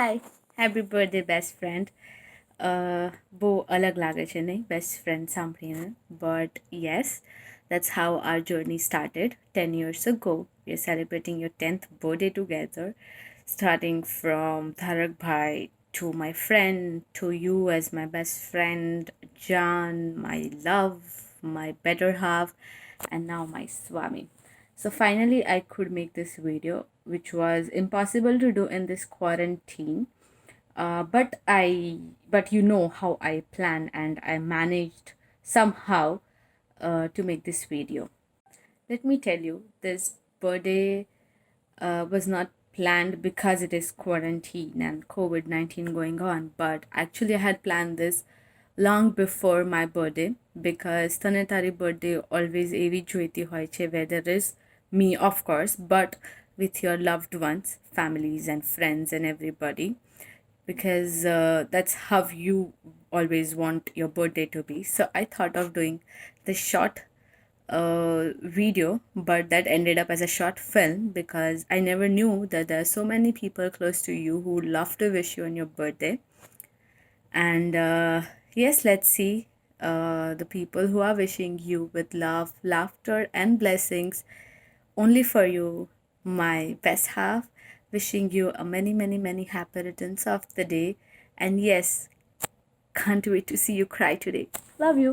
હાય happy birthday best friend બહુ અલગ લાગે છે નહીં બેસ્ટ ફ્રેન્ડ સાંભળીને but yes that's how our journey started 10 years ago. We are celebrating your 10th birthday together, starting from Dharak Bhai to my friend, to you as my best friend, Jan, my love, my better half, and now my Swami. So finally, I could make this video, which was impossible to do in this quarantine. But you know how I plan, and I managed somehow to make this video. Let me tell you, this birthday was not planned because it is quarantine and COVID-19 going on, but actually I had planned this long before my birthday because Tanetari birthday always evi joiti hoy che, where there is me, of course, but with your loved ones, families and friends and everybody, because that's how you always want your birthday to be. So I thought of doing this short video, but that ended up as a short film because I never knew that there are so many people close to you who would love to wish you on your birthday. And yes, let's see the people who are wishing you with love, laughter, and blessings only for you, my best half, wishing you a many, many, many happy returns of the day. And yes, can't wait to see you cry today. Love you.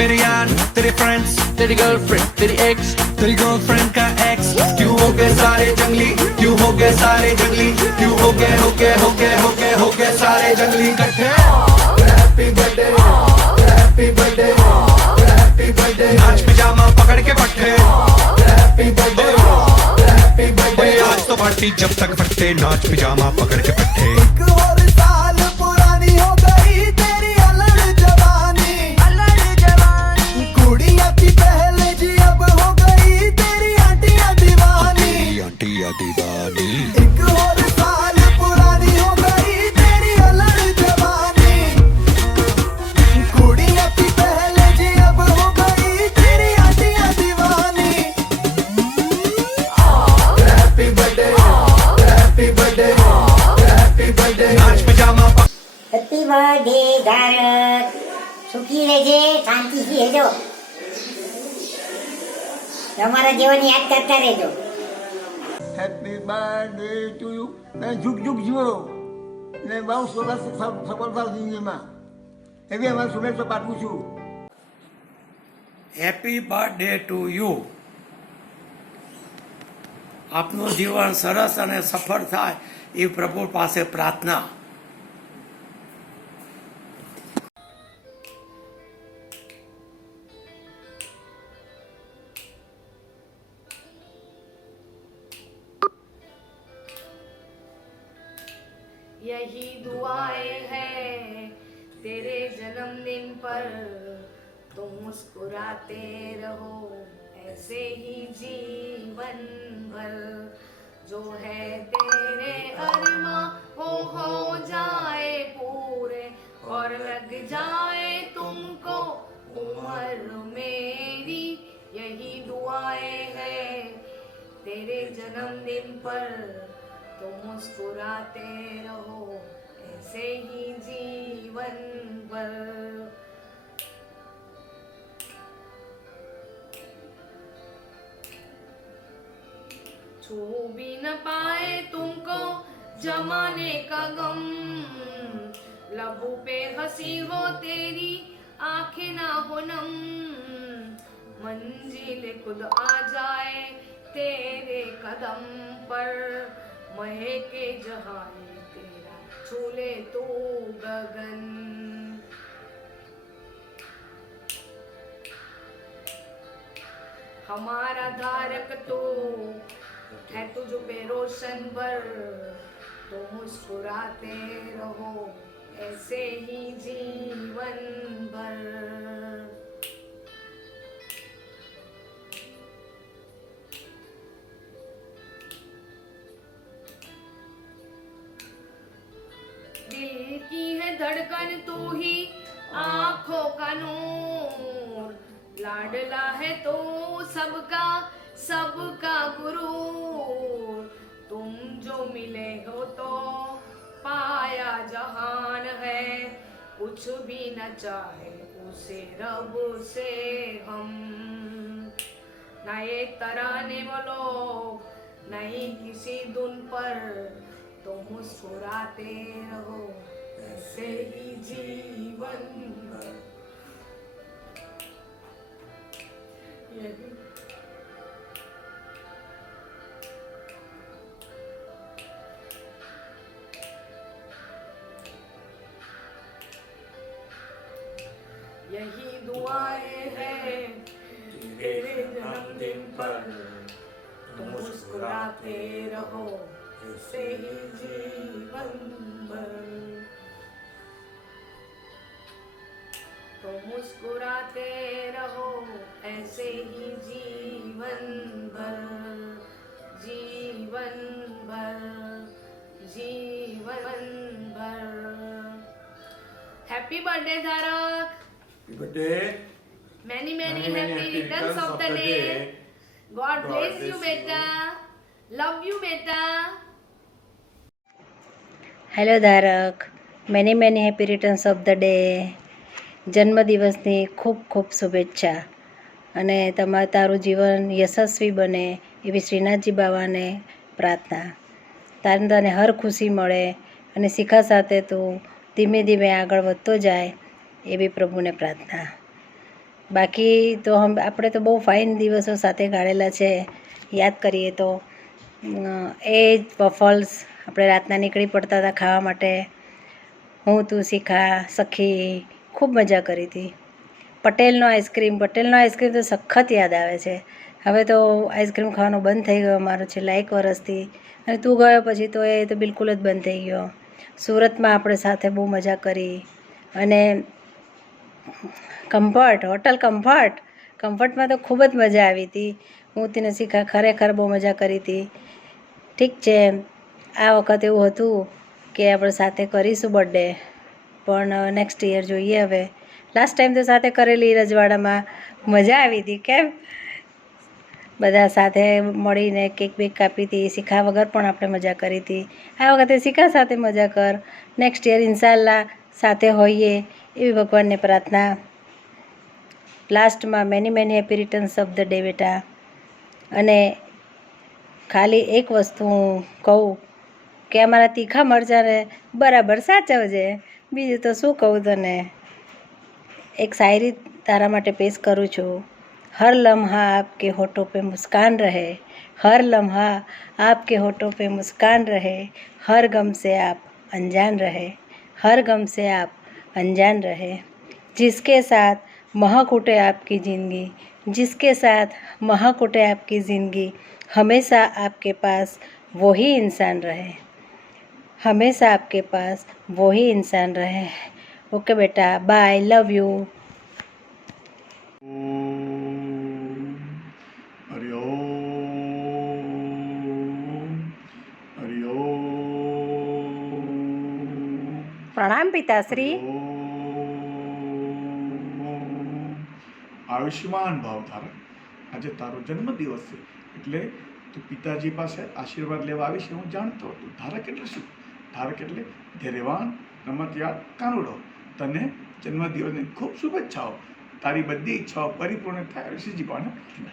मेरे यार, तेरे friends, तेरी girlfriend, तेरी x, तेरी girlfriend का x, क्यों हो गए सारे जंगली, क्यों हो गए सारे जंगली, क्यों हो गए सारे जंगली इकट्ठे। Happy birthday, happy birthday, happy birthday, नाच पिजामा पकड़ के पट्टे। हैप्पी बर्थडे, हैप्पी बर्थडे, आज तो पार्टी जब तक फटते, नाच पिजामा पकड़ के पट्टे। एक और साल पुरानी हो गई तेरी अलग जवानी, पहले जी अब हो गई तेरी आंटियां दीवानी, आंटियां दीवानी। एक और साल पुरानी हो गई तेरी अलग जवानी, कुड़ियां थी पहले जी अब हो गई तेरी आंटियां दीवानी। Happy birthday, happy birthday, happy birthday, नाच पिजामा। हैप्पी बर्थडे धारक, सुखी રહેજે, શાંતિથી રહેજો, તમારા જીવન યાદ કરતા રહેજો. Happy birthday to you. ને ઝુક ઝુક જીવો ને બહુ સરસ સફળતા જિંદગીમાં એવી અમારી શુભેચ્છા પાઠવું છું. Happy birthday to you. આપનું જીવન સરસ અને સફળ થાય એ પ્રભુ પાસે પ્રાર્થના. यही दुआएं हैं तेरे जन्मदिन पर, तुम मुस्कुराते रहो ऐसे ही जीवन भर। जो है तेरे अरमां वो हो जाए पूरे, और लग जाए तुमको उम्र मेरी। यही दुआएं हैं तेरे जन्मदिन पर, तुम मुस्कुराते रहो ऐसे ही जीवन भर। छू भी न पाए तुमको जमाने का गम, लबों पे हंसी हो तेरी आंखें ना हो नम। मंजिल खुद आ जाए तेरे कदम पर, महके जहां तेरा छूले तू गगन। हमारा धारक तो है तुझ पे रोशन पर, तो मुस्कुराते रहो ऐसे ही जीवन भर। दिल की है धड़कन तू ही आंखों का नूर, लाडला है तो सबका सबका गुरु। तुम जो मिले हो तो पाया जहान है, कुछ भी न चाहे उसे रब से हम। ना ये तराने वालों नहीं किसी धुन पर, तो मुस्कुराते रहो ऐसे ही जीवन भर। यही दुआएं हैं तेरे जन्मदिन पर, तुम मुस्कुराते रहो ऐसे ही जीवन भर। तो मुस्कुराते रहो ऐसे ही जीवन भर, जीवन भर, जीवन भर। हैप्पी बर्थडे धारक, Birthday. many Many happy returns of the day. God bless you beta, love you beta. Hello Dharak, many happy returns of the day. જન્મદિવસની ખૂબ ખૂબ શુભેચ્છા, અને તારું જીવન યશસ્વી બને એવી શ્રીનાથજી બાવાને પ્રાર્થના. તને હર ખુશી મળે અને શિખા સાથે તું ધીમે ધીમે આગળ વધતો જાય એવી પ્રભુને પ્રાર્થના. બાકી તો આપણે તો બહુ ફાઇન દિવસો સાથે ગાળેલા છે. યાદ કરીએ તો એ જ વફલ્સ આપણે રાતના નીકળી પડતા હતા ખાવા માટે. હું, તું, શિખા, સખી ખૂબ મજા કરી હતી. પટેલનો આઈસ્ક્રીમ તો સખત યાદ આવે છે. હવે તો આઈસ્ક્રીમ ખાવાનું બંધ થઈ ગયો અમારો છેલ્લા 1 વર્ષથી, અને તું ગયો પછી તો એ તો બિલકુલ જ બંધ થઈ ગયો. સુરતમાં આપણે સાથે બહુ મજા કરી. અને હોટલ કમ્ફર્ટમાં તો ખૂબ જ મજા આવી હતી. હું તેને શીખા ખરેખર બહુ મજા કરી હતી. ઠીક છે, આ વખત એવું હતું કે આપણે સાથે કરીશું બર્થડે, પણ નેક્સ્ટ યર જોઈએ હવે. લાસ્ટ ટાઈમ તો સાથે કરેલી રજવાડામાં મજા આવી હતી. કેમ બધા સાથે મળીને કેક બેક કાપી હતી. શીખા વગર પણ આપણે મજા કરી હતી. આ વખતે શીખા સાથે મજા કર. નેક્સ્ટ યર ઇન્શાલ્લાહ સાથે હોઈએ એવી ભગવાનને પ્રાર્થના. લાસ્ટમાં many happy returns of the day બેટા. અને ખાલી એક વસ્તુ હું કહું કે અમારા તીખા મરચાંને બરાબર સાચવજે. બીજું તો શું કહું તને. એક શાયરી તારા માટે પેશ કરું છું. हर लम्हा आपके होठों पे मुस्कान रहे, हर लम्हा आपके होठों पे मुस्कान रहे, हर गम से आप अनजान रहे, हर गम से आप अनजान रहे. जिसके साथ महक उठे आपकी ज़िंदगी, जिसके साथ महक उठे आपकी ज़िंदगी, हमेशा आपके पास वही इंसान रहे. हमेशा आपके पास वो ही इंसान रहे। ओके बेटा, बाय, लव यू। हरि ओम, हरि ओम, प्रणाम पिताश्री। આયુષ્યમાન ભાવ ધારણ. આજે તારો જન્મદિવસ છે એટલે તું પિતાજી પાસે આશીર્વાદ લેવા આવીશ હું જાણતો હતો. ધારક એટલે શું? ધારક એટલે ધૈર્યવાન, રમતિયાળ, કાનુડો. તને જન્મદિવસની ખૂબ શુભેચ્છાઓ. તારી બધી ઈચ્છાઓ પરિપૂર્ણ થાય શ્રીજી પાસે પ્રાર્થના.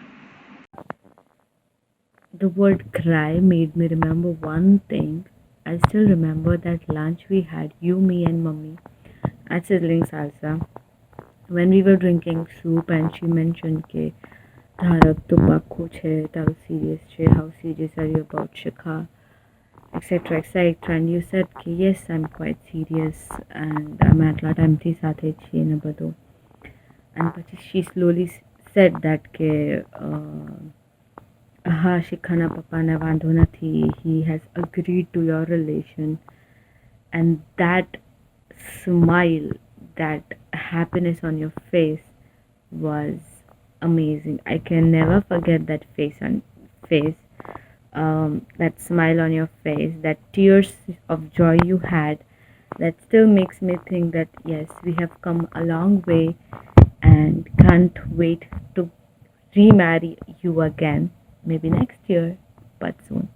The word cry made me remember one thing. I still remember that lunch we had, you, me, and mummy, at Sizzling Salsa, when we were drinking soup, and she mentioned ke Dharak to pakku che, taru serious che, how serious are you about Shikha, etc., etc. And you said ke yes, I'm quite serious and I'm atla time thi સાથે છીએ ને બધું. And પછી she slowly said that ke હા, શિખાના પપ્પાને વાંધો નથી, he has agreed to your relation. And that smile, that happiness on your face was amazing. I can never forget that face, that smile on your face, that tears of joy you had. That still makes me think that yes, we have come a long way and can't wait to remarry you again. Maybe next year, but soon.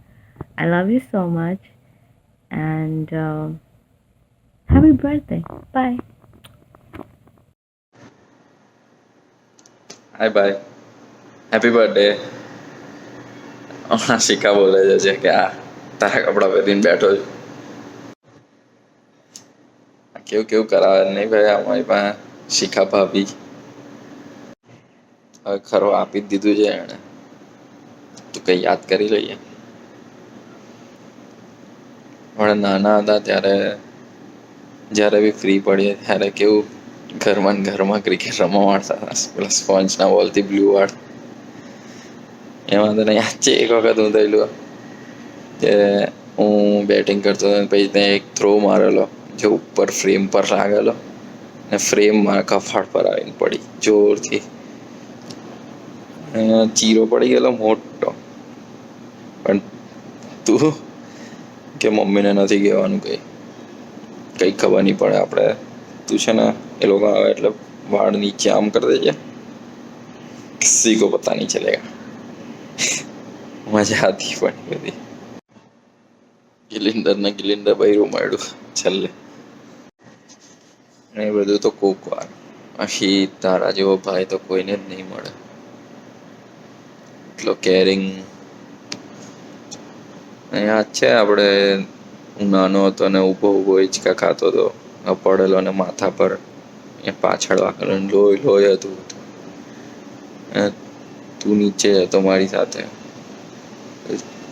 I love you so much, and happy birthday. Bye. Hi bye, happy birthday. હમણાં શિખા બોલે છે કે આ તારા કપડાં પહેરીને બેઠો છું. કેવું કેવું કરાવે નહીં ભાઈ અમારી પાસે શિખા ભાભી. હવે ખરો આપી જ દીધું છે એણે, તો કંઈ યાદ કરી લઈએ. આપણે નાના હતા ત્યારે જ્યારે બી ફ્રી પડીએ ત્યારે કેવું ઘરમાં ને ઘરમાં ક્રિકેટ રમવા માંડતા હતા, પેલા સ્પોન્જના બોલથી બ્લુ વાળ. એમાં તને યાદ છે એક વખત હું થયેલું કે હું બેટિંગ કરતો હતો પછી ત્યાં એક થ્રો મારેલો જે ઉપર ફ્રેમ પર લાગેલો ને ફ્રેમ મારા કફાળ પર આવીને પડી જોરથી. ચીરો પડી ગયેલો મોટો. પણ તું કે મમ્મીને નથી કહેવાનું કંઈ ખબર નહીં પડે. આપણે તું છે ને એ લોકો આવે એટલે વાળ નીચે આમ કરી દેજે, કિસી કો પતા નહીં ચલેગા. મજા હતી પણ બધી. ગિલિન્ડર બૈરું મળ્યું છેલ્લે. એ બધું તો કોક વાર. અહીં તારા જેવો ભાઈ તો કોઈને જ નહીં મળે. એટલો કેરિંગ. યાદ છે આપણે હું નાનો હતો ને ઊભો હિંચકા ખાતો હતો, પડેલો ને માથા પર એ પાછળ વાગેલો, લોહી હતું. તું નીચે હતો મારી સાથે,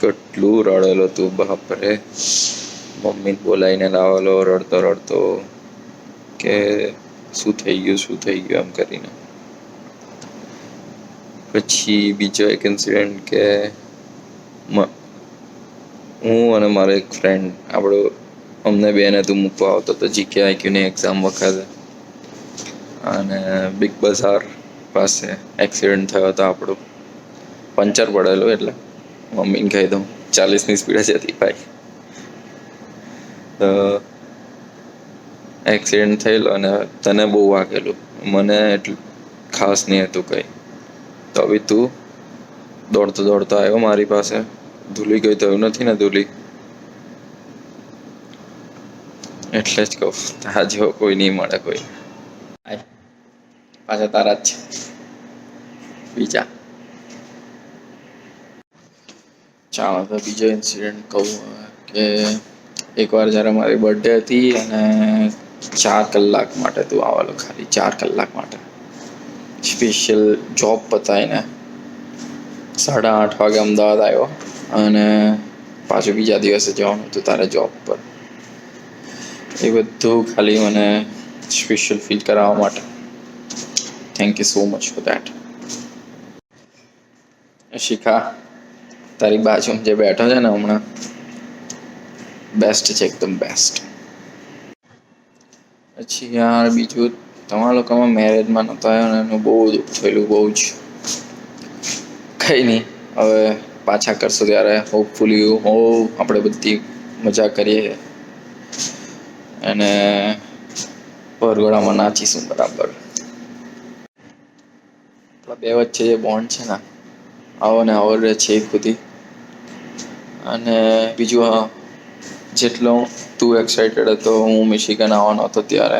કેટલું રડેલો તું બાપરે. મમ્મીને બોલાવીને લાવેલો રડતો રડતો કે શું થઈ ગયું એમ કરીને. પછી બીજો એક ઇન્સિડન્ટ કે હું અને મારો એક ફ્રેન્ડ અમને બેને તું મૂકવા આવતો હતો GK IQની એક્ઝામ વખતે, અને બિગ બજાર પાસે એક્સિડન્ટ થયો હતો આપણું. પંચર પડેલું એટલે મમ્મીને કહી દઉં 40ની સ્પીડે જતી ભાઈ. તો એક્સિડન્ટ થયેલો અને તને બહુ વાગેલું, મને એટલું ખાસ નહીં હતું કંઈ. તો બી તું દોડતો આવ્યો મારી પાસે. ધૂલી ગઈ તો એવું નથી ને ધૂલી? એટલે જ કહું તારા જેવો કોઈ નહીં મળે કોઈ. પાછા તારા જ છે બીજા. ચાલો તો બીજો ઇન્સિડન્ટ કહું કે એકવાર જ્યારે મારી બર્થડે હતી અને 4 કલાક માટે તું આવેલો, ખાલી 4 કલાક માટે. સ્પેશિયલ જોબ પતાવીને 8:30 વાગે અમદાવાદ આવ્યો અને પાછું બીજા દિવસે જવાનું હતું તારે જોબ પર. એ બધું ખાલી મને સ્પેશિયલ ફીલ કરાવવા માટે. Thank you so much for that. Shikha તારી બાજુમાં જે બેઠો છે ને હમણાં, બેસ્ટ છે, એકદમ બેસ્ટ. પછી યાર બીજું તમારા લોકોમાં મેરેજમાં નહોતો આવ્યો ને એનું બહુ દુઃખ થયેલું, બહુ જ. કંઈ નહીં, હવે પાછા કરશું ત્યારે હોપફુલી આપણે બધી મજા કરીએ અને વરઘોડામાં નાચીશું બરાબર. આપણા બે વચ્ચે જે બોન્ડ છે ને આવો ને આવો રહે છે ખુદી. અને બીજું જેટલો તું એક્સાઇટેડ હતો હું મિશિગન આવવાનો હતો ત્યારે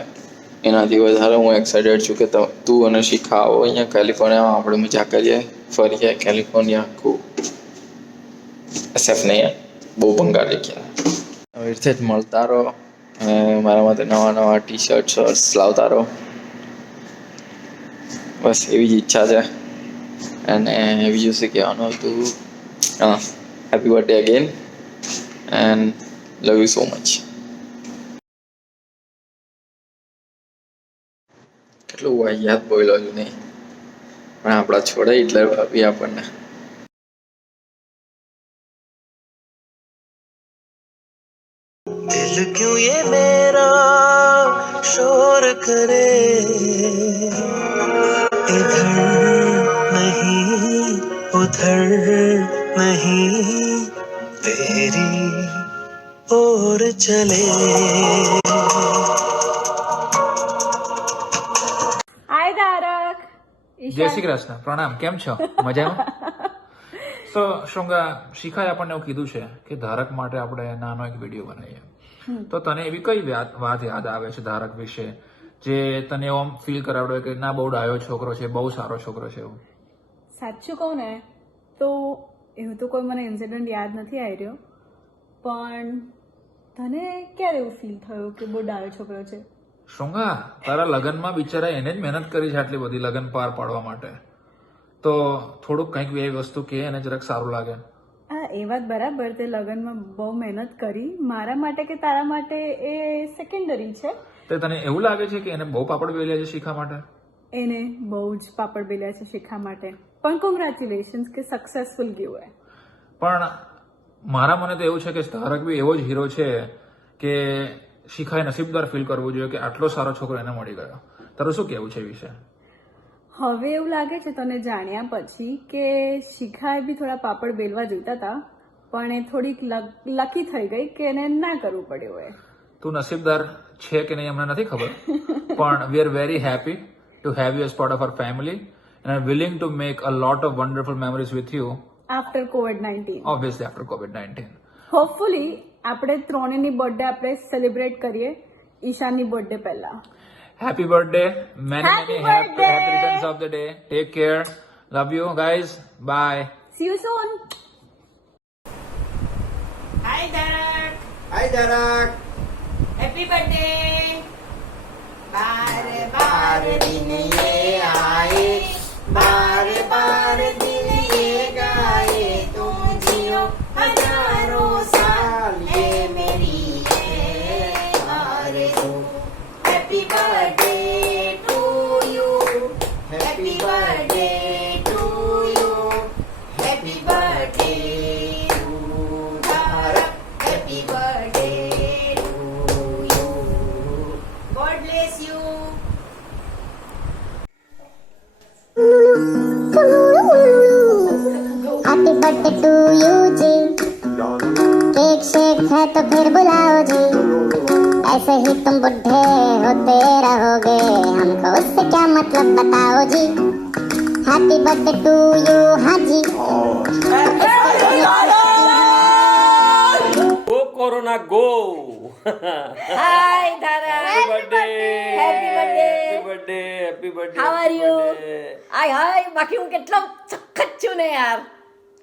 એનાથી વધારે હું એક્સાઇટેડ છું કે તું અને શિખા આવો અહીંયા કેલિફોર્નિયામાં, આપણે મજા કરીએ, ફરીએ કેલિફોર્નિયા આખું. એસએફ નહીં, બહુ ભંગાર જગ્યા. આવી રીતે જ મળતા રહો અને મારા માટે નવા નવા ટી શર્ટ શર્ટ્સ લાવતા રહો, બસ એવી જ ઈચ્છા છે. અને બીજું શું કહેવાનું હતું, હા, happy birthday again and love you so much. કેટલું વાહિયાત બોલ્યો છું નહીં, પણ આપણા છોડે એટલે ભાભી આપણને. दिल क्यों ये मेरा शोर करे, इधर नहीं उधर नहीं तेरी ओर चले. હાય તારક. જય શ્રી કૃષ્ણ, પ્રણામ. કેમ છો? મજામાં? તો શૃંગા શિખાએ આપણને એવું કીધું છે કે ધારક માટે આપણે નાનો એક વિડીયો બનાવીએ. તો તને એવી કઈ વાત યાદ આવે છે ધારક વિશે જે તને એવો ફીલ કરાવડે કે ના બહુ ડાયો છોકરો છે, બહુ સારો છોકરો છે એવું? સાચું કહું ને તો એવું તો કોઈ મને ઇન્સિડન્ટ યાદ નથી આવી રહ્યો, પણ તને ક્યારે એવું ફીલ થયું કે બહુ ડાયો છોકરો છે? શૃંગા, તારા લગ્નમાં બિચારા એને જ મહેનત કરી છે આટલી બધી લગ્ન પાર પાડવા માટે, તો થોડુંક કંઈક એ વસ્તુ કે એને જરાક સારું લાગે. હા, એ વાત બરાબર, તે લગ્નમાં બહુ મહેનત કરી. મારા માટે કે તારા માટે એ સેકન્ડરી છે. તો તને એવું લાગે છે કે એને બહુ પાપડ બેલ્યા છે શિખા માટે? એને બહુ જ પાપડ બેલ્યા છે શિખા માટે, પણ કોંગ્રેચ્યુલેશન્સ કે સક્સેસફુલ ગયું હોય. પણ મારા મને તો એવું છે કે ધારક બી એવો જ હીરો છે કે શિખાએ નસીબદાર ફીલ કરવું જોઈએ કે આટલો સારો છોકરો એને મળી ગયો. તારું શું કહેવું છે એ વિશે? હવે એવું લાગે છે તને જાણ્યા પછી કે શિખાએ બી થોડા પાપડ બેલવા જોઈતા હતા, પણ એ થોડીક લકી થઈ ગઈ કે એને ના કરવું પડ્યું હોય. તું નસીબદાર છે કે નહીં અમને નથી ખબર, પણ we are very happy to have you as part of our family and are willing to make a lot of wonderful memories with you after COVID-19. Obviously after COVID-19. Hopefully આપણે ત્રણેયની બર્થડે આપણે celebrate કરીએ ઈશાનની birthday પહેલા. Happy birthday. Many Happy happy birthday. returns of the day. Take care. Love you guys. Bye. See you soon. Hi Tarak. Hi Tarak. Happy birthday. બાર બાર દિન યે આયે, બાર બાર દિન યે ગાયે, તું जियो हजारों साल ये मेरी है आरज़ू. Happy birthday to you. Happy birthday to you. Happy birthday to Dharak. Happy birthday to you. God bless you. Happy birthday to you जी, केक शेक है तो फिर बुलाओ जी, ऐसे ही तुम बुढ़े होते रहोगे, हमको उससे क्या मतलब बताओ जी. Happy birthday to you. हाँ जी. Go Corona go! Hi Dharak. Happy birthday! Happy birthday. Happy birthday! Happy birthday! How are happy you? birthday. હાય બાકી હું કેટલો સખત છું ને યાર,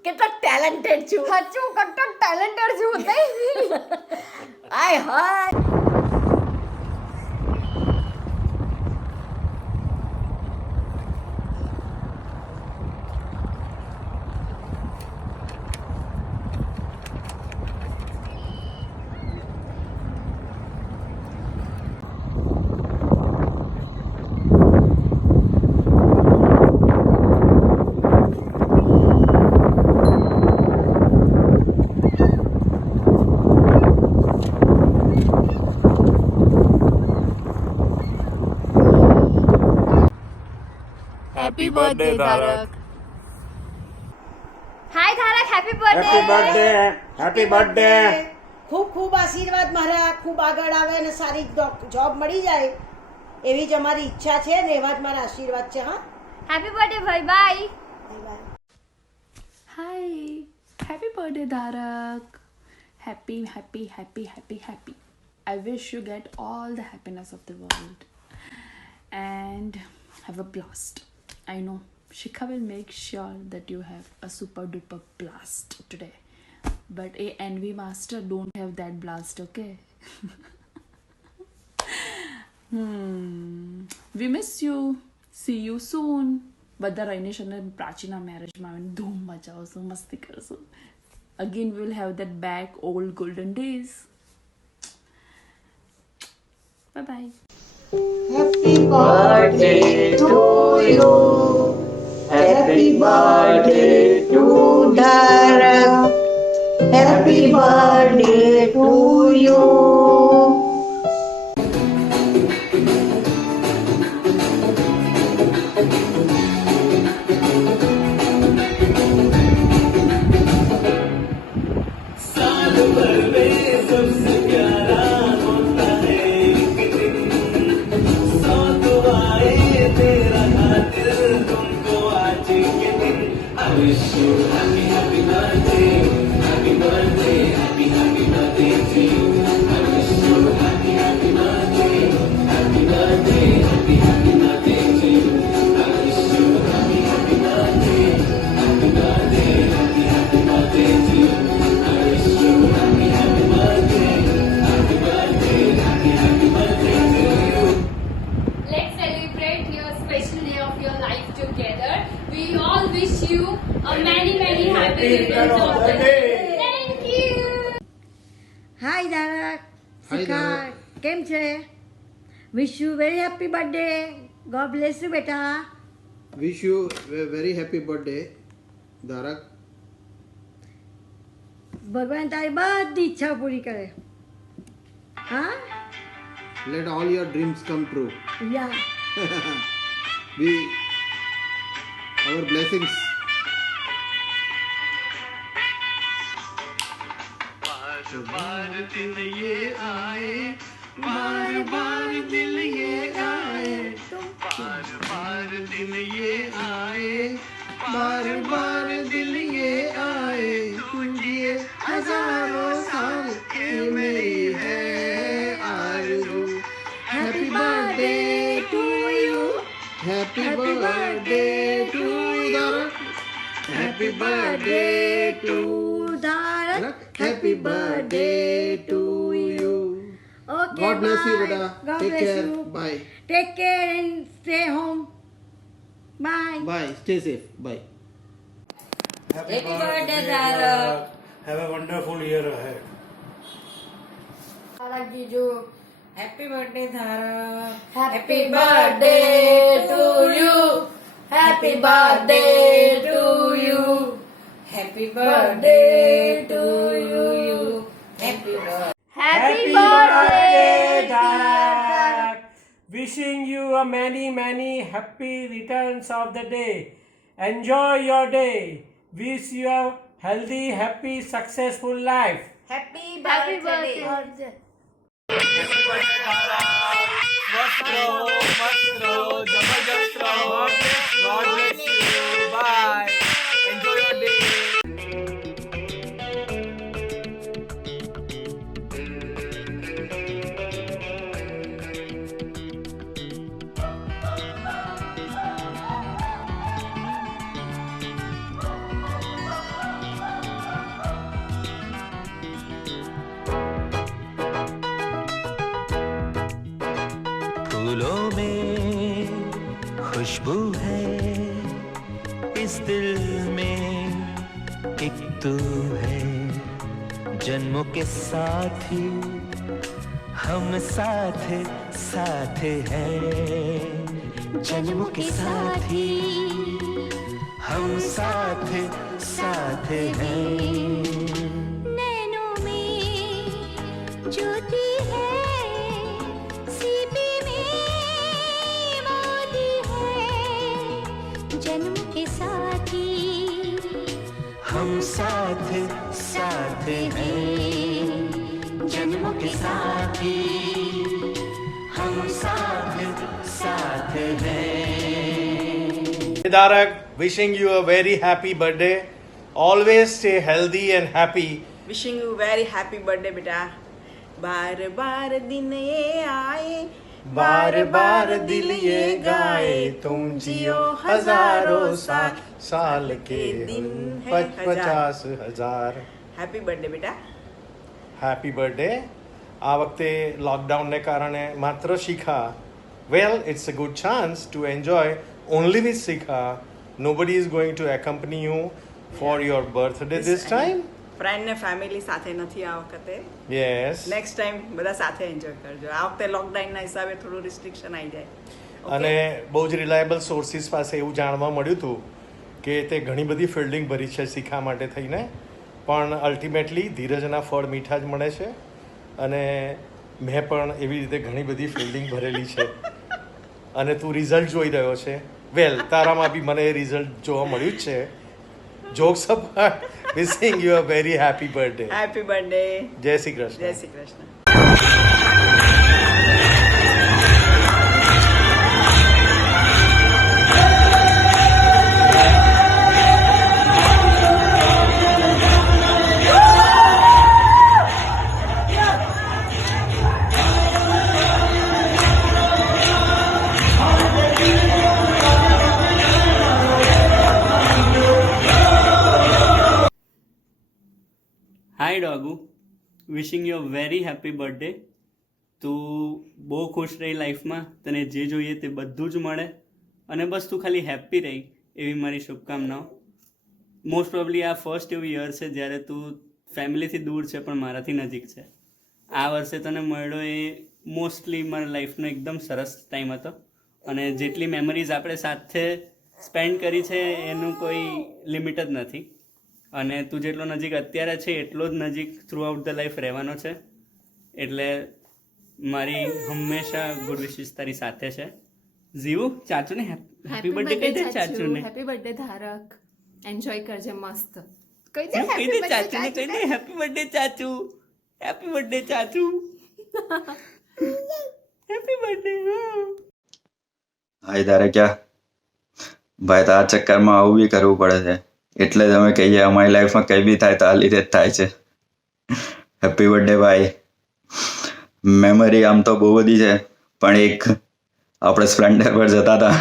કેટલો ટેલેન્ટેડ છું. સાચું કેટલો ટેલેન્ટેડ છું નહીં. હાય Happy birthday, Dharak. હાય ધારક, હેપી બર્થડે. Happy birthday. ખૂબ ખૂબ આશીર્વાદ મારા, ખૂબ આગળ આવે અને સારી જોબ મળી જાય એવી જ અમારી ઈચ્છા છે ને એવા જ મારા આશીર્વાદ છે. હા, હેપી બર્થડે ભાઈ, by. Hi, happy birthday, Dharak. Happy, happy, happy, happy, happy. I wish you get all the happiness of the world and have a blast. I know Shikha will make sure that you have a super duper blast today. But a envy master don't have that blast, okay? We miss you. See you soon. બધા રહીનેશ અને પ્રાચીના મેરેજમાં આવીને ધૂમ મચાવશું, મસ્તી કરશું. Again we will have that back old golden days. Bye bye. Happy birthday to you. Happy birthday to Dharak. Happy birthday to you. Let's celebrate your special day of your life together. We all wish you a many happy returns of the day. Thank you. હાય ધારક, Hi, શિખા, Dharak. કેમ છે? Wish you very happy birthday. God bless you બેટા. Wish you a very happy birthday, Dharak. ભગવાન તારી બધી ઈચ્છા પૂરી કરે. હા, Let all your dreams come true. Yeah. Our blessings. बार दिन ये आए, बार बार दिल ये आए, बार बार दिन ये आए, बार बार दिल ये आए, तुझे हजारों साल ये मेरी है आरज़ू. Happy birthday to you. Happy birthday to Dharak. Happy birthday to Dharak. Happy birthday to you. Okay, God bless you, bye. beta. God Take bless care. you. Bye. Take care and stay home. Bye. Bye. Stay safe. Bye. Happy birthday, Dharak. Have a wonderful year ahead. Happy birthday, Dharak. Happy birthday to you. Happy birthday to you. Happy Birthday to you. Happy birthday. Happy birthday, Dharak. Wishing you a many happy returns of the day. Enjoy your day. Wish you a healthy, happy, successful life. Happy Happy birthday. birthday. मस्त रहो, जबरदस्त रहो. God bless you. Bye. Enjoy your day. फूलों में खुशबू है, इस दिल में एक तू है. जन्मों के साथी हम साथ साथ हैं. जन्मों के साथी हम साथ साथ हैं. नैनों में ज्योति है, सीपी में मोती है, साथ साथ हैं, जन्मों के साथी हम साथ साथ हैं। Dharak, wishing you a very happy birthday. Always stay healthy and happy. Wishing you very happy birthday बेटा. बार बार दिन ये आए, बार बार दिल ये गाए, तुम जियो हजारों साल, साल के दिन 50,000. હેપી બર્થડે બેટા. Happy birthday. આ વખતે લોકડાઉનને કારણે માત્ર Shikha. Well, it's a good chance to enjoy only with Shikha. Nobody is going to accompany you for your birthday this time. Friend ને ફેમિલી સાથે નથી આ વખતે. Yes. નેક્સ્ટ ટાઈમ બધા સાથે એન્જોય કરજો. આ વખતે લોકડાઉનના હિસાબે થોડું રિસ્ટ્રિક્શન આવી જાય. અને બહુ જ રિલાયબલ સોર્સિસ પાસે એવું જાણવા મળ્યું હતું કે તે ઘણી બધી ફિલ્ડિંગ ભરી છે શિખા માટે થઈને, પણ અલ્ટિમેટલી ધીરજના ફળ મીઠા જ મળે છે. અને મેં પણ એવી રીતે ઘણી બધી ફિલ્ડિંગ ભરેલી છે અને તું રિઝલ્ટ જોઈ રહ્યો છે. વેલ, તારામાં બી મને એ રિઝલ્ટ જોવા મળ્યું જ છે. Jokes apart, wishing you a very happy birthday. Happy birthday. જય શ્રી કૃષ્ણ. જય Shri Krishna. Hi Dogu, wishing you a very happy birthday. તું બહુ ખુશ રહી લાઈફમાં, તને જે જોઈએ તે બધું જ મળે અને બસ તું ખાલી હેપી રહી એવી મારી શુભકામનાઓ. મોસ્ટ પ્રોબલી આ ફર્સ્ટ એવું યર છે જ્યારે તું ફેમિલીથી દૂર છે પણ મારાથી નજીક છે. આ વર્ષે તને મળ્યો એ મોસ્ટલી મારા લાઈફનો એકદમ સરસ ટાઈમ હતો અને જેટલી મેમરીઝ આપણે સાથે સ્પેન્ડ કરી છે એનું કોઈ લિમિટ જ નથી. અને તું જેટલો નજીક અત્યારે છે એટલો જ નજીક થ્રુ આઉટ ધ લાઈફ રહેવાનો છે. એટલે મારી હંમેશા ગુડ વિશિસ તારી સાથે છે. જીવું, ચાચુને હેપી બર્થડે કહી દે. ચાચુને હેપી બર્થડે ધારક. એન્જોય કરજે મસ્ત. કહી દે ચાચુને, કહી દે happy birthday ચાચુ, happy birthday ચાચુ, happy birthday. હાય તારે ક્યાં ભાઈ, તો આ ચક્કરમાં આવું બી કરવું પડે છે. એટલે જ અમે કહીએ અમારી લાઈફમાં કંઈ બી થાય તો આ લીધે જ થાય છે. હેપી બર્થડે ભાઈ. મેમરી આમ તો બહુ બધી છે, પણ એક આપણે સ્પ્લેન્ડર પર જતા હતા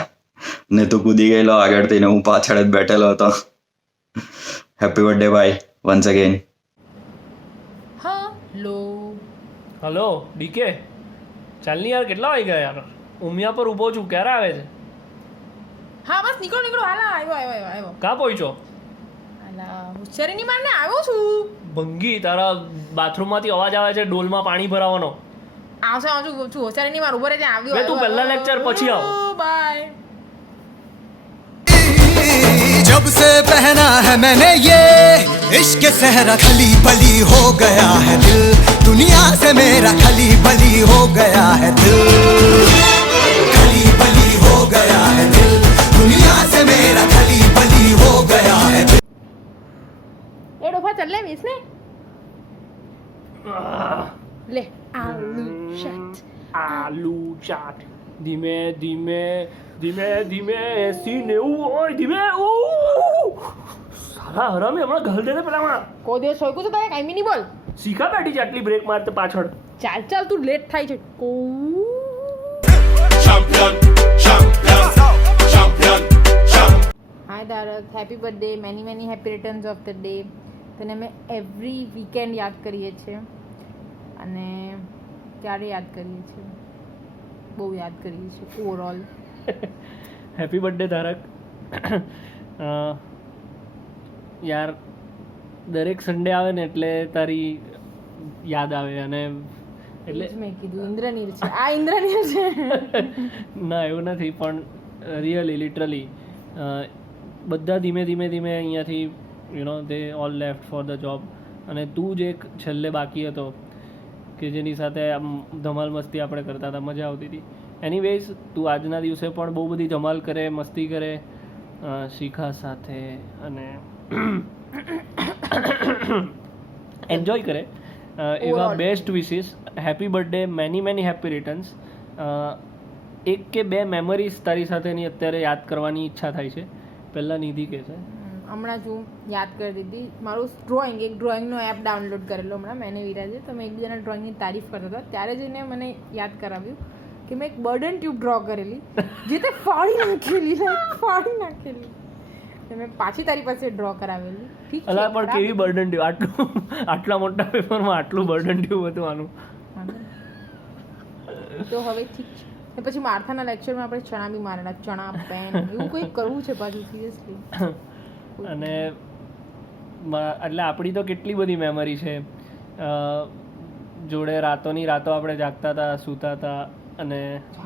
ને તું કૂદી ગયેલો આગળથી ને હું પાછળ જ બેઠેલો હતો. હેપી બર્થડે ભાઈ વન્સ અગેન. હલો ડીકે, ચાલની યાર, કેટલા વાગી ગયા યાર? ઉમિયા પર ઊભો છું, ક્યારે આવે છે? હા બસ નીકળો નીકળો. હાલ આવ્યો. કાં પહોંચ્યો? હોશિયારીની મારને આવ્યો છું. ભંગી, તારા બાથરૂમમાંથી અવાજ આવે છે ડોલમાં પાણી ભરાવાનો. આવશું છું. હોશિયારીની માર ઉભો રહે છે. આવ્યો. તું પહેલા લેક્ચર પછી આવ. બાય. जब से पहना है मैंने ये इश्क सहरा, खली बली हो गया है दिल, दुनिया से मेरा खली बली हो गया है दिल, खली बली हो गया है दिल, दुनिया से मेरा खली बली हो गया है दिल. એ ડોફા ચાલ લે વીસ ને લે. આલુ ચાટ. ધીમે ધીમે ધીમે ધીમે 80-90 હોય ધીમે. સારા હરામી, હમણાં ઘર દે પેલામાં. કોઈ દિવસ સોયકું તો તારે કાંઈ નહીં બોલ. શીખા બેઠી છે આટલી બ્રેક મારતે પાછળ. ચાલ તું લેટ થાય છે. હાય ધારક, happy birthday. Many happy returns of the day. તને અમે એવરી વીકેન્ડ યાદ કરીએ છીએ અને ક્યારે યાદ કરીએ છીએ? બહુ યાદ કરીએ છીએ ઓવરઓલ. હેપી બર્થડે ધારક. યાર દરેક સન્ડે આવે ને એટલે તારી યાદ આવે અને એટલે મેં કીધું ઇન્દ્રનીલ છે આ. ઇન્દ્રનીલ છે ના એવું નથી, પણ રિયલી લિટરલી બધા ધીમે અહીંયાથી they all left for the job અને તું જ એક છેલ્લે બાકી હતો કે જેની સાથે આમ ધમાલ મસ્તી આપણે કરતા હતા, મજા આવતી હતી. એનીવેઝ તું આજના દિવસે પણ બહુ બધી ધમાલ કરે, મસ્તી કરે શિખા સાથે અને એન્જોય કરે એવા best wishes. Happy birthday, many happy returns. એક કે બે મેમરીઝ તારી સાથેની અત્યારે યાદ કરવાની ઈચ્છા થાય છે. પહેલાં નિધિ કહે છે. હમણાં જ હું યાદ કરી દીધી મારું ડ્રોઈંગનો એપ ડાઉનલોડ કરેલો હમણાં મેં વિરાજે. તો મેં એકબીજાના ડ્રોઈંગની તારીફ કરતા હતા ત્યારે જઈને મને યાદ કરાવ્યું કે મેં એક બર્ડન ટ્યુબ ડ્રો કરેલી જે તે ફાડી નાખેલી. મેં પાછી તારી પાસે ડ્રો કરાવેલી. ઠીક છે. અલા પણ કેવી બર્ડન ટ્યુબ, આટલા મોટા પેપરમાં આટલું બર્ડન ટ્યુબ હતું આનું. તો હવે ઠીક છે. પછી માર્થાના લેક્ચરમાં આપણે ચણા બી મારેલા, ચણા પેન એવું કંઈક કરવું છે પાછું સિરિયસલી. અને એટલે આપણી તો કેટલી બધી મેમરી છે. જોડે રાતોની રાતો આપણે જાગતા હતા, સૂતા હતા અને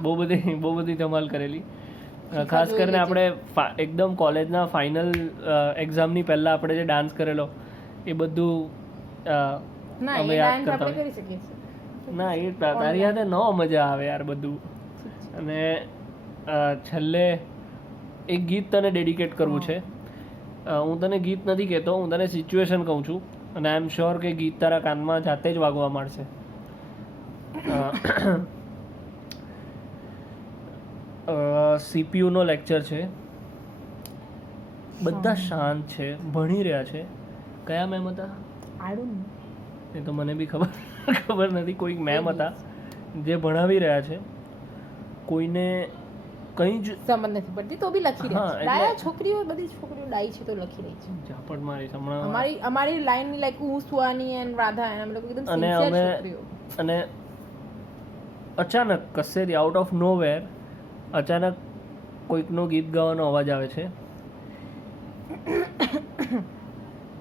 બહુ બધી ધમાલ કરેલી. ખાસ કરીને આપણે એકદમ કોલેજના ફાઇનલ એક્ઝામની પહેલાં આપણે જે ડાન્સ કરેલો એ બધું અમે યાદ કરતા હોય. ના એ તારી યાદ ન મજા આવે યાર બધું. અને છેલ્લે એક ગીત તને ડેડિકેટ કરવું છે. હું તને ગીત નથી કહેતો, હું તને સિચ્યુએશન કહું છું અને આઈ એમ શ્યોર કે ગીત તારા કાનમાં જાતે જ વાગવા માંડશે. સીપીયુનો લેક્ચર છે, બધા શાંત છે, ભણી રહ્યા છે. કયા મેમ હતા એ તો મને બી ખબર નથી. કોઈક મેમ હતા જે ભણાવી રહ્યા છે. કોઈને કંઈ જ સમજ નથી પડતી તો બી લખી રહી છે. ડાયા છોકરીઓ, બધી છોકરીઓ ડાઈ છે તો લખી રહી છે. ઝાપટ મારી હમણાં અમારી લાઈન લાઈક ઉસ્વાની એન્ડ રાધા અમે લોકો એકદમ સિન્સિયર છોકરીઓ. અને અચાનક કસેથી આઉટ ઓફ નોવેર અચાનક કોઈકનો ગીત ગાવાનો અવાજ આવે છે.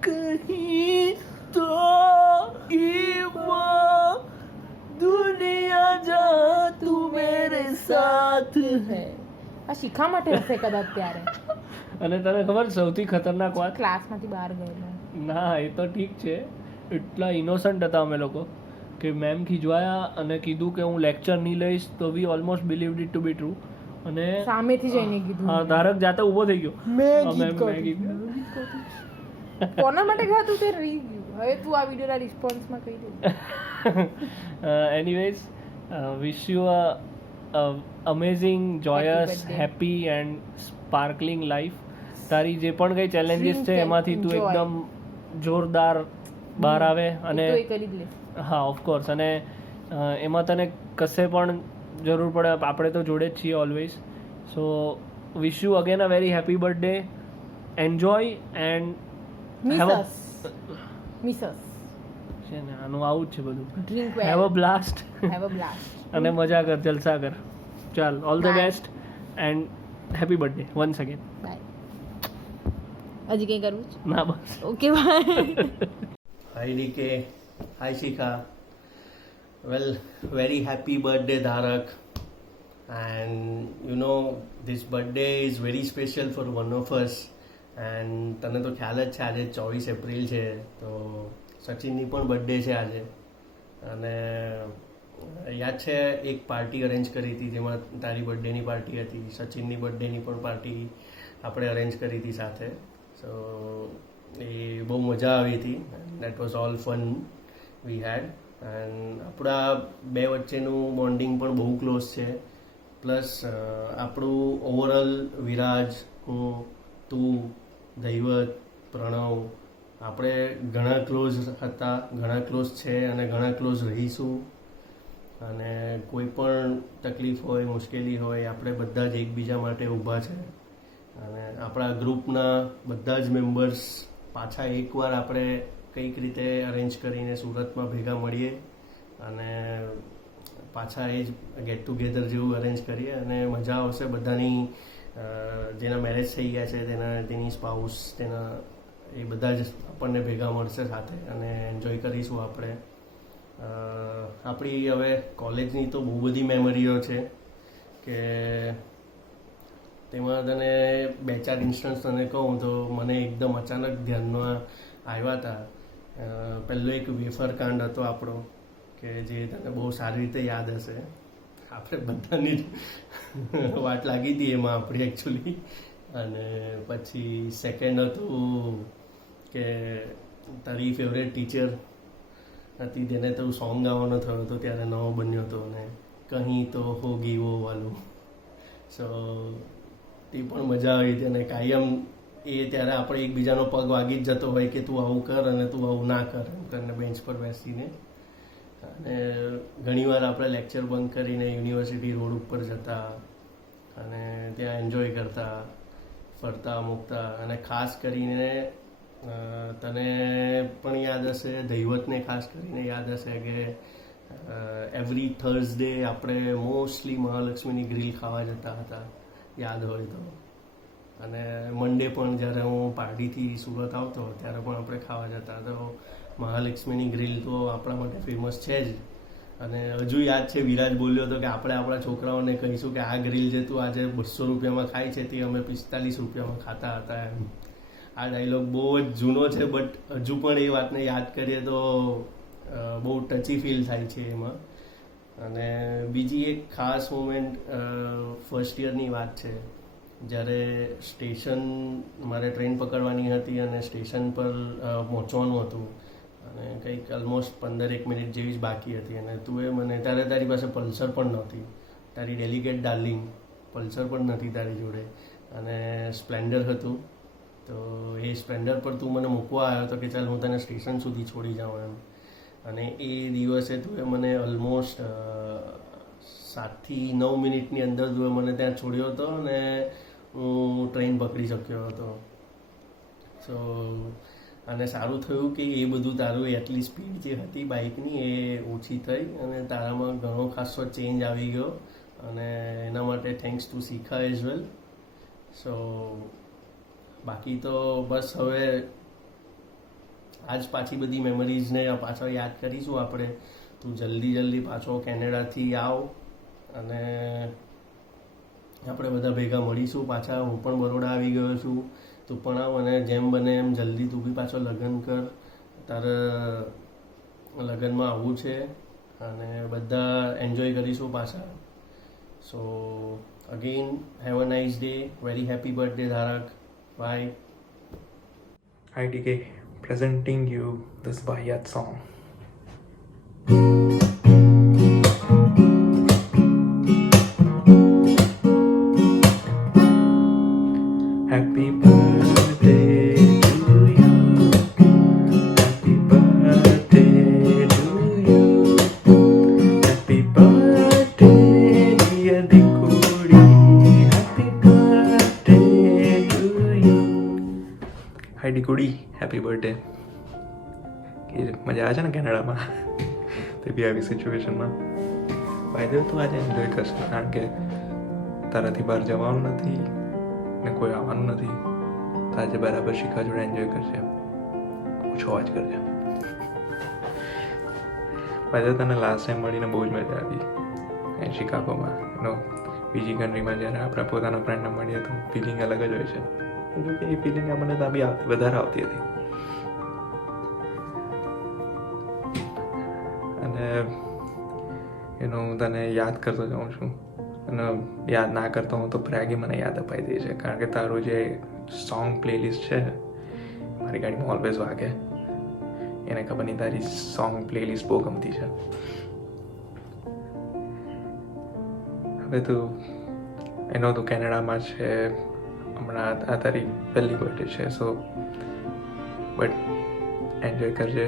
કહી તો દુનિયા જા તું મેરે સાથ હૈ. આ શીખા માટે હશે કદાચ ત્યારે. અને તને ખબર સૌથી ખતરનાક વાત, ક્લાસમાંથી બહાર ગયેલો. ના એ તો ઠીક છે, એટલા ઇનોસન્ટ હતા અમે લોકો કે મેમ ખીજવાયા અને કીધું કે હું લેક્ચર નહીં લઈશ તો we almost believed it to be true. અને સામેથી જઈને કીધું. હા, ધારક જાતે ઊભો થઈ ગયો. કોના માટે ગાતું તે રહી ગયું. હવે તું આ વિડિયોના રિસ્પોન્સમાં કહી દે. Anyways, wish you a amazing, joyous, happy and sparkling life. તારી જે પણ કંઈ ચેલેન્જીસ છે એમાંથી તું એકદમ જોરદાર બહાર આવે. અને હા, ઓફકોર્સ. અને એમાં તને કશે પણ જરૂર પડે આપણે તો જોડે જ છીએ always. So wish you again a very happy birthday. Enjoy and છે ને આનું આવું જ છે બધું. હેવ અ બ્લાસ્ટ અને મજા કર, જલસા કર. ચાલ, all the best and happy birthday once again. હજી કંઈ કરવું છે? ના, બસ. Okay, bye. Hi DK, hi Shikha. Well, very happy birthday Dharak, and you know this birthday is very special for one of us, and તને તો ખ્યાલ જ છે આજે 24 એપ્રિલ છે તો સચિનની પણ બર્થડે છે આજે. અને યાદ છે એક પાર્ટી અરેન્જ કરી હતી જેમાં તારી બર્થડેની પાર્ટી હતી, સચિનની બર્થડેની પણ પાર્ટી આપણે અરેન્જ કરી હતી સાથે. સો એ બહુ મજા આવી હતી. That was all fun we had. And આપણા બે વચ્ચેનું બોન્ડિંગ પણ બહુ ક્લોઝ છે. પ્લસ આપણું ઓવરઓલ વિરાજ, હું, તું, દૈવત, પ્રણવ, આપણે ઘણા ક્લોઝ હતા, ઘણા ક્લોઝ છે અને ઘણા ક્લોઝ રહીશું. અને કોઈ પણ તકલીફ હોય, મુશ્કેલી હોય, આપણે બધા જ એકબીજા માટે ઊભા છે. અને આપણા ગ્રુપના બધા જ મેમ્બર્સ પાછા એકવાર આપણે કંઈક રીતે અરેન્જ કરીને સુરતમાં ભેગા મળીએ અને પાછા એ જ ગેટ ટુગેધર જેવું અરેન્જ કરીએ અને મજા આવશે બધાની. જેના મેરેજ થઈ ગયા છે તેની સ્પાઉસ, એ બધા જ આપણને ભેગા મળશે સાથે અને એન્જોય કરીશું આપણે. આપણી હવે કોલેજની તો બહુ બધી મેમરીઓ છે કે તેમાં તને 2-4 ઇન્સ્ટન્સ તને કહું તો મને એકદમ અચાનક ધ્યાનમાં આવ્યા હતા. પહેલો એક વેફર કાંડ હતો આપણો કે જે તને બહુ સારી રીતે યાદ હશે. આપણે બધાની જ વાટ લાગી હતી એમાં આપણી એકચ્યુઅલી. અને પછી સેકન્ડ હતું કે તારી ફેવરેટ ટીચર હતી તેને તું સોંગ ગાવાનો થયો હતો ત્યારે નવો બન્યો હતો અને કહી તો હોગી વો વાલું. સો તે પણ મજા આવી હતી અને કાયમ એ ત્યારે આપણે એકબીજાનો પગ વાગી જ જતો હોય કે તું આવું કર અને તું આવું ના કર એમ કરીને બેન્ચ પર બેસીને. અને ઘણીવાર આપણે લેક્ચર બંધ કરીને યુનિવર્સિટી રોડ ઉપર જતા અને ત્યાં એન્જોય કરતા, ફરતા મૂકતા. અને ખાસ કરીને તને પણ યાદ હશે, દૈવતને ખાસ કરીને યાદ હશે કે એવરી થર્સડે આપણે મોસ્ટલી મહાલક્ષ્મીની ગ્રીલ ખાવા જતા હતા, યાદ હોય તો. અને મંડે પણ જ્યારે હું પારડીથી સુરત આવતો ત્યારે પણ આપણે ખાવા જતા. તો મહાલક્ષ્મીની ગ્રીલ તો આપણા માટે ફેમસ છે જ. અને હજુ યાદ છે વિરાજ બોલ્યો હતો કે આપણે આપણા છોકરાઓને કહીશું કે આ ગ્રીલ જે તું આજે 200 રૂપિયામાં ખાય છે તે અમે 45 રૂપિયામાં ખાતા હતા એમ. આ ડાયલોગ બહુ જ જૂનો છે, બટ હજુ પણ એ વાતને યાદ કરીએ તો બહુ ટચી ફીલ થાય છે એમાં. અને બીજી એક ખાસ મોમેન્ટ ફર્સ્ટ યરની વાત છે, જ્યારે સ્ટેશન મારે ટ્રેન પકડવાની હતી અને સ્ટેશન પર પહોંચવાનું હતું અને કંઈક ઓલમોસ્ટ 15-1 મિનિટ જેવી જ બાકી હતી. અને તું એ મને ત્યારે તારી પાસે પલ્સર પણ નહોતી, તારી ડેલિકેટ ડાર્લિંગ પલ્સર પણ નથી તારી જોડે અને સ્પ્લેન્ડર હતું. તો એ સ્પ્લેન્ડર પર તું મને મૂકવા આવ્યો હતો કે ચાલ હું તને સ્ટેશન સુધી છોડી જાઉં એમ. અને એ દિવસે તું એ મને ઓલમોસ્ટ 7 થી 9 મિનિટની અંદર તું એ મને ત્યાં છોડ્યો હતો અને હું ટ્રેન પકડી શક્યો હતો. સો અને સારું થયું કે એ બધું તારું એટલી સ્પીડ જે હતી બાઇકની એ ઓછી થઈ અને તારામાં ઘણો ખાસો ચેન્જ આવી ગયો. અને એના માટે thanks to Shikha as well. So બાકી તો બસ હવે આજ પાછી બધી મેમરીઝને પાછો યાદ કરીશું આપણે. તું જલ્દી પાછો કેનેડાથી આવ અને આપણે બધા ભેગા મળીશું પાછા. હું પણ બરોડા આવી ગયો છું, તું પણ આવ અને જેમ બને એમ જલ્દી તું બી પાછો લગ્ન કર. તારે લગ્નમાં આવવું છે અને બધા એન્જોય કરીશું પાછા. સો again have a nice day. Very happy birthday ધારક. By. Hi DK, presenting you this Bahiyat song. Happy birthday to you. Happy birthday to you. Happy birthday dear Dikudi. Happy birthday to you. Hi Dikudi, happy birthday. કે મજા આવે છે ને કેનેડામાં, તે બી આવી સિચ્યુએશનમાં. ફાયદો તું આજે એન્જોય કરશે કારણ કે તારાથી બહાર જવાનું નથી ને કોઈ આવવાનું નથી. તો આજે બરાબર શિખા જોડે એન્જોય કરશે, ઓછો અવાજ કરજે. ફાયદો તને લાસ્ટ ટાઈમ મળીને બહુ જ મજા આવી અહીં શિકાગોમાં. એનો બીજી કન્ટ્રીમાં જ્યારે આપણે પોતાના ફ્રેન્ડને મળીએ તો ફિલિંગ અલગ જ હોય છે. જો કે એ ફિલિંગ આપણને ત્યાં બી વધારે આવતી હતી. અને હું તને યાદ કરતો જાઉં છું અને યાદ ના કરતો હું તો પ્રેગી મને યાદ અપાઈ દે છે કારણ કે તારું જે સોંગ પ્લેલિસ્ટ છે મારી ગાડીમાં ઓલવેઝ વાગે. એને ખબર નહીં તારી સોંગ પ્લેલિસ્ટ બહુ ગમતી છે. હવે તું તું કેનેડામાં છે હમણાં, આ તારી પહેલી બર્થડે છે. સો બટ એન્જોય કરજે,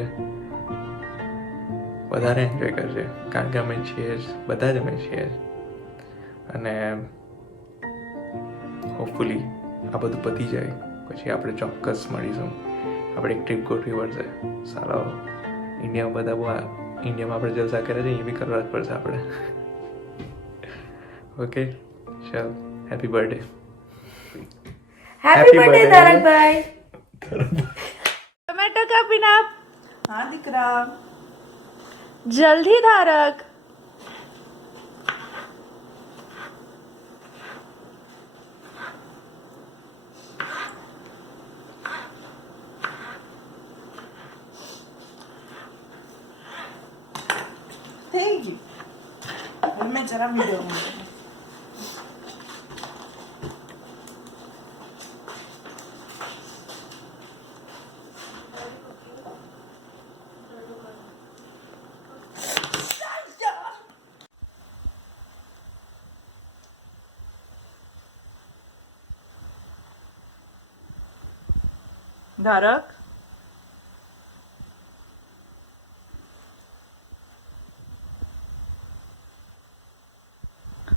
વધારે એન્જોય કરજે કારણ કે અમે છીએ જ, બધા જ અમે છીએ જ. અને હોપફુલી આ બધું પતી જાય પછી આપણે ચોક્કસ મળીશું. આપણે એક ટ્રીપ ગોઠવી પડશે. સારો ઇન્ડિયામાં બધા બહુ ઇન્ડિયામાં આપણે જલસા કરે છે, એ બી કરવા જ પડશે આપણે. ઓકે ચાલ, હેપી બર્થડે. હેપી બર્થડે તારકભાઈ. ટોમેટો કાપીને આપ. હા દીકરા, જલ્દી તારક. Thank you. મેં જરા વિડીયો धारक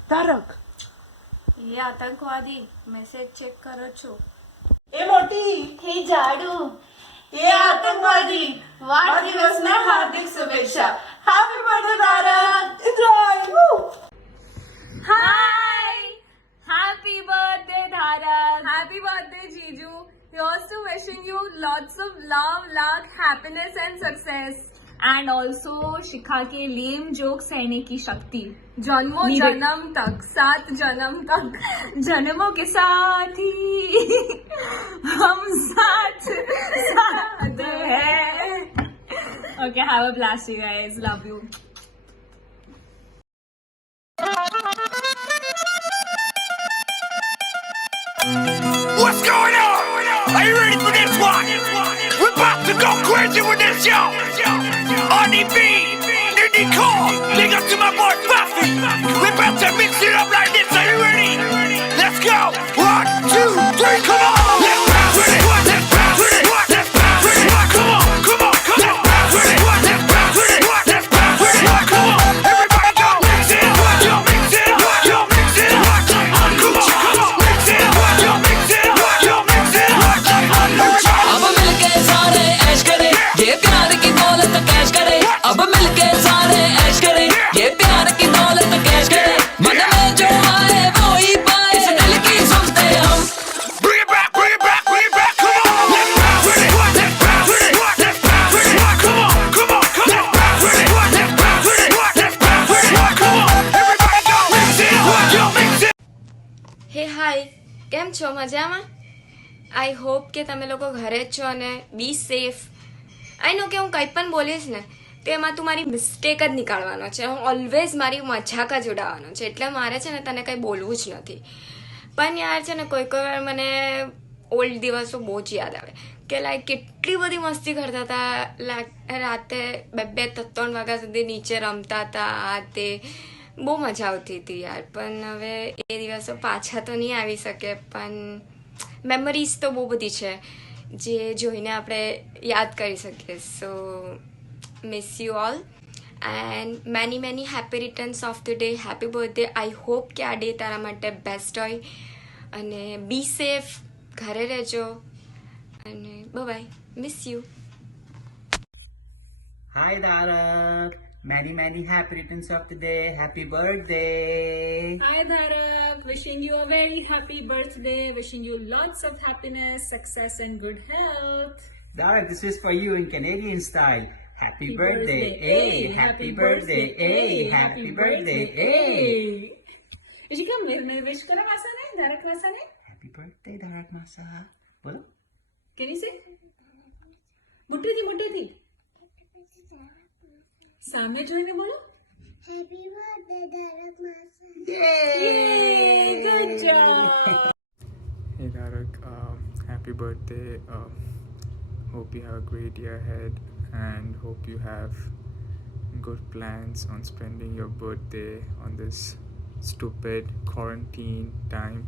धारक ये आतंकवादी मैसेज चेक करो छो ए मोटी हे झाडू ये आतंकवादी वाढदिवसना हार्दिक शुभेच्छा हैप्पी बर्थडे धारक Hi! Happy birthday, Dharak! Happy birthday, Jiju! Here's to wishing you lots of love, luck, happiness and success. And also शिखा के लेम जोक सहने की शक्ति जन्मों जन्म तक 7 जन्म तक जन्मों के साथ ही हम साथ हैं. Okay, have a blast, you guys. Love you. What's going on? Are you ready for this one? We're about to go crazy with this, yo. RDB, Nidhi Cole, big up to my boy Buffy. We're about to mix it up like this. Are you ready? Let's go. 1, 2, 3, come on. Let's bounce with it. Let's bounce with it. Let's bounce with it. Come on, come on, come on. Let's bounce with it. Let's bounce with it. Let's bounce with it. Come on, everybody go. Mix it up. Yo, mix it up. Yo, mix it up. Come on, come on. Mix it up. Yo, mix it up. Yo, mix it up. अब मिलके सारे ऐश करें, ये प्यार की दौलत cash करें. अब मिलके सारे ऐश करें, ये प्यार की दौलत कैश करें. मन में जो आए वो ही पाए, इस दिल की सुनते हम. Bring it back, bring it back, bring it back. Come on, let's bounce with it. Let's bounce with it. Let's bounce with it. Come on, come on, come on. Let's bounce with it. Let's bounce with it. Let's bounce with it. Come on, everybody go. Mix it up. Yo, mix it. હે હાય કેમ છો મજામાં આઈ hope કે તમે લોકો ઘરે જ છો અને બી સેફ આઈ નો કે હું કંઈ પણ બોલીશ ને તેમાં તું મારી મિસ્ટેક જ નીકાળવાનો છે હું ઓલવેઝ મારી મજાક જ ઉડાવવાનો છે એટલે મારે છે ને તને કંઈ બોલવું જ નથી પણ યાર છે ને કોઈ વાર મને ઓલ્ડ દિવસો બહુ જ યાદ આવે કે લાઈક કેટલી બધી મસ્તી કરતા હતા લાઈક રાતે 2-3 વાગ્યા સુધી નીચે રમતા હતા આ તે બહુ મજા આવતી હતી યાર પણ હવે એ દિવસો પાછા તો નહીં આવી શકે પણ મેમરીઝ તો બહુ બધી છે જે જોઈને આપણે યાદ કરી શકીએ so miss you all and many many happy returns of the day happy birthday I hope કે આ ડે તારા માટે બેસ્ટ હોય અને બી સેફ ઘરે રહેજો અને bye miss you Hi Dharak, many happy returns of the day. Happy birthday. Hi Dharak, wishing you a very happy birthday, wishing you lots of happiness, success and good health. Dharak, this is for you in Canadian style. Happy birthday, hey, happy birthday, hey, happy birthday, hey. Ishika, mere wish kara masa ne, Dharak masa ne? Happy birthday, Dharak Masa. Bolo? Can you say? Mutti thi. सामने જોઈને બોલો Happy birthday, Dharak Masa. Yay! Good job. Hey Dharak, happy birthday. Hope you have a great year ahead and hope you have good plans on spending your birthday on this stupid quarantine time.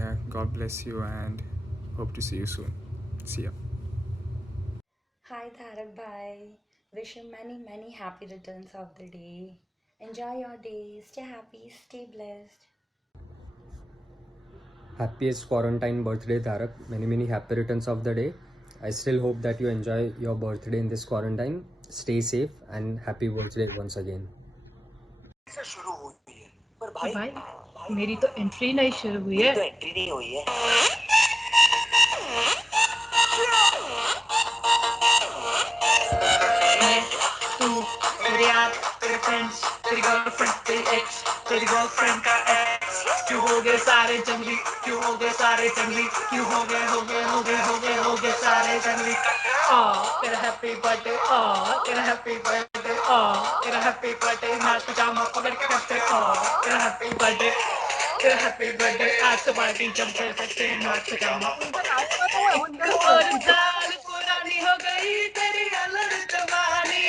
Yeah, God bless you and hope to see you soon. See ya. Hi Dharak bhai, wish you many happy returns of the day. Enjoy your day, stay happy, stay blessed. Happiest quarantine birthday Dharak, many happy returns of the day. I still hope that you enjoy your birthday in this quarantine. Stay safe and happy birthday once again. भाई मेरी तो entry नहीं शुरू हुई है तो entry नहीं हुई है मेरे यार तेरे फ्रेंड्स तेरी गर्लफ्रेंड तेरी एक्स तेरी गर्लफ्रेंड का एक्स क्यों हो गए सारे जंगली क्यों हो गए सारे जंगली क्यों हो गए सारे जंगली तेरा हैप्पी बर्थडे तेरा हैप्पी बर्थडे तेरा हैप्पी बर्थडे नाच पजामा पकड़ के करते तेरा हैप्पी बर्थडे आज तो पार्टी जम कर सकते नाच पजामा और साल पुरानी हो गई तेरी अलग जवानी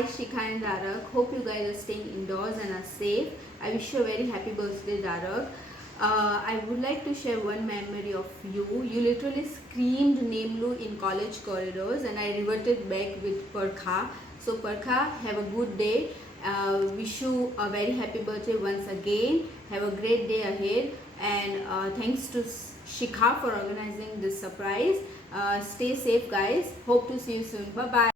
Hi Shikha and Dharak. Hope you guys are staying indoors and are safe. I wish you a very happy birthday, Dharak. I would like to share one memory of you. You literally screamed Nemlu in college corridors, and I reverted back with Parkha. So Parkha, have a good day. Wish you a very happy birthday once again. Have a great day ahead, and thanks to Shikha for organizing this surprise. Stay safe, guys. Hope to see you soon. Bye bye.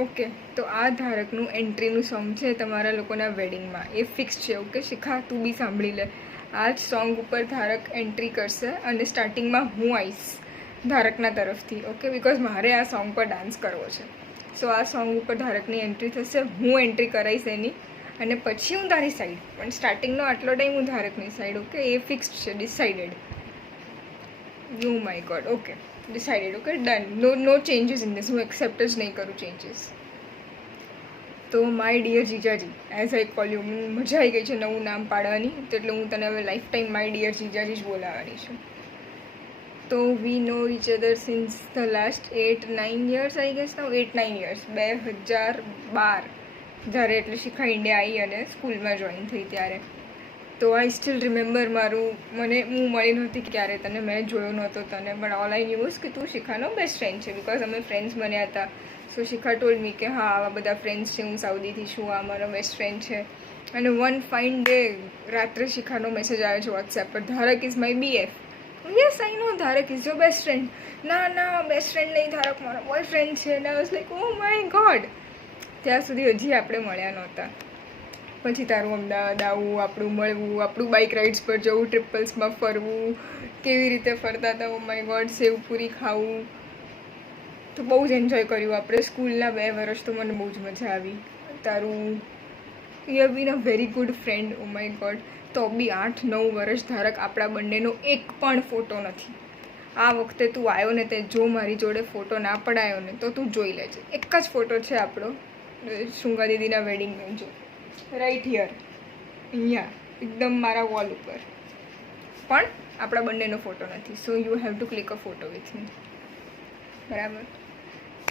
Okay, તો આ ધારકનું એન્ટ્રીનું song છે તમારા લોકોના વેડિંગમાં. એ fix છે. Okay શિખા, તું બી સાંભળી લે. આ જ સોંગ ઉપર ધારક એન્ટ્રી કરશે અને સ્ટાર્ટિંગમાં હું આવીશ ધારકના તરફથી. ઓકે, બિકોઝ મારે આ સોંગ પર ડાન્સ કરવો છે. સો આ સોંગ ઉપર ધારકની એન્ટ્રી થશે, હું એન્ટ્રી કરાવીશ એની, અને પછી હું તારી સાઈડ. પણ સ્ટાર્ટિંગનો આટલો ટાઈમ હું ધારકની સાઈડ. ઓકે, એ ફિક્સ છે, decided. Yo my god. Okay, decided. Okay, done. No changes in this. હું એક્સેપ્ટ જ નહીં કરું ચેન્જીસ. તો માય ડિયર જીજાજી, એઝ આઈ કોલ યુ, મજા આવી ગઈ છે નવું નામ પાડવાની, તો એટલે હું તને હવે લાઈફ ટાઈમ માય ડિયર જીજાજી જ બોલાવવાની છું. તો we know each other since the last 8-9 years, I guess now 8-9 years. 2012 જ્યારે એટલે શિખા ઇન્ડિયા આવી અને સ્કૂલમાં જોઈન થઈ ત્યારે. તો આઈ સ્ટીલ રિમેમ્બર હું મળી નહોતી ક્યારે તને, મેં જોયો નહોતો તને, પણ ઓલ આઈ ન્યૂઝ કે તું શિખાનો બેસ્ટ ફ્રેન્ડ છે, બિકોઝ અમે ફ્રેન્ડ્સ બન્યા હતા. સો શિખા ટોલ્ડ મી કે હા આવા બધા ફ્રેન્ડ્સ છે, હું સાઉદીથી છું, આ મારો બેસ્ટ ફ્રેન્ડ છે. અને વન ફાઇન ડે રાત્રે શિખાનો મેસેજ આવ્યો છે વોટ્સએપ પર, Dharak is my BF. Yes I know, Dharak is your best friend. ના બેસ્ટ ફ્રેન્ડ નહીં, ધારક મારો બોયફ્રેન્ડ છે. અને I was like oh my god. ત્યાં સુધી હજી આપણે મળ્યા નહોતા. પછી તારું અમદાવાદ આવવું, આપણું મળવું, આપણું બાઇક રાઇડ્સ પર જવું, ટ્રિપલ્સમાં ફરવું, કેવી રીતે ફરતા હતા, ઓ માય ગોડ, સેવપુરી ખાવું. તો બહુ જ એન્જોય કર્યું આપણે સ્કૂલના 2 વર્ષ. તો મને બહુ જ મજા આવી. તારું you have been a very good friend. O my God. તો બી 8-9 વર્ષ ધારક આપણા બંનેનો એક પણ ફોટો નથી. આ વખતે તું આવ્યો ને તે જો મારી જોડે ફોટો ના પડાયો ને તો તું જોઈ લેજે. એક જ ફોટો છે આપણો શૃંગા દીદીના વેડિંગનો, જો રાઈટ હિયર, અહીંયા એકદમ મારા વોલ ઉપર, પણ આપણા બંનેનો ફોટો નથી. So you have to click a photo with me. બરાબર?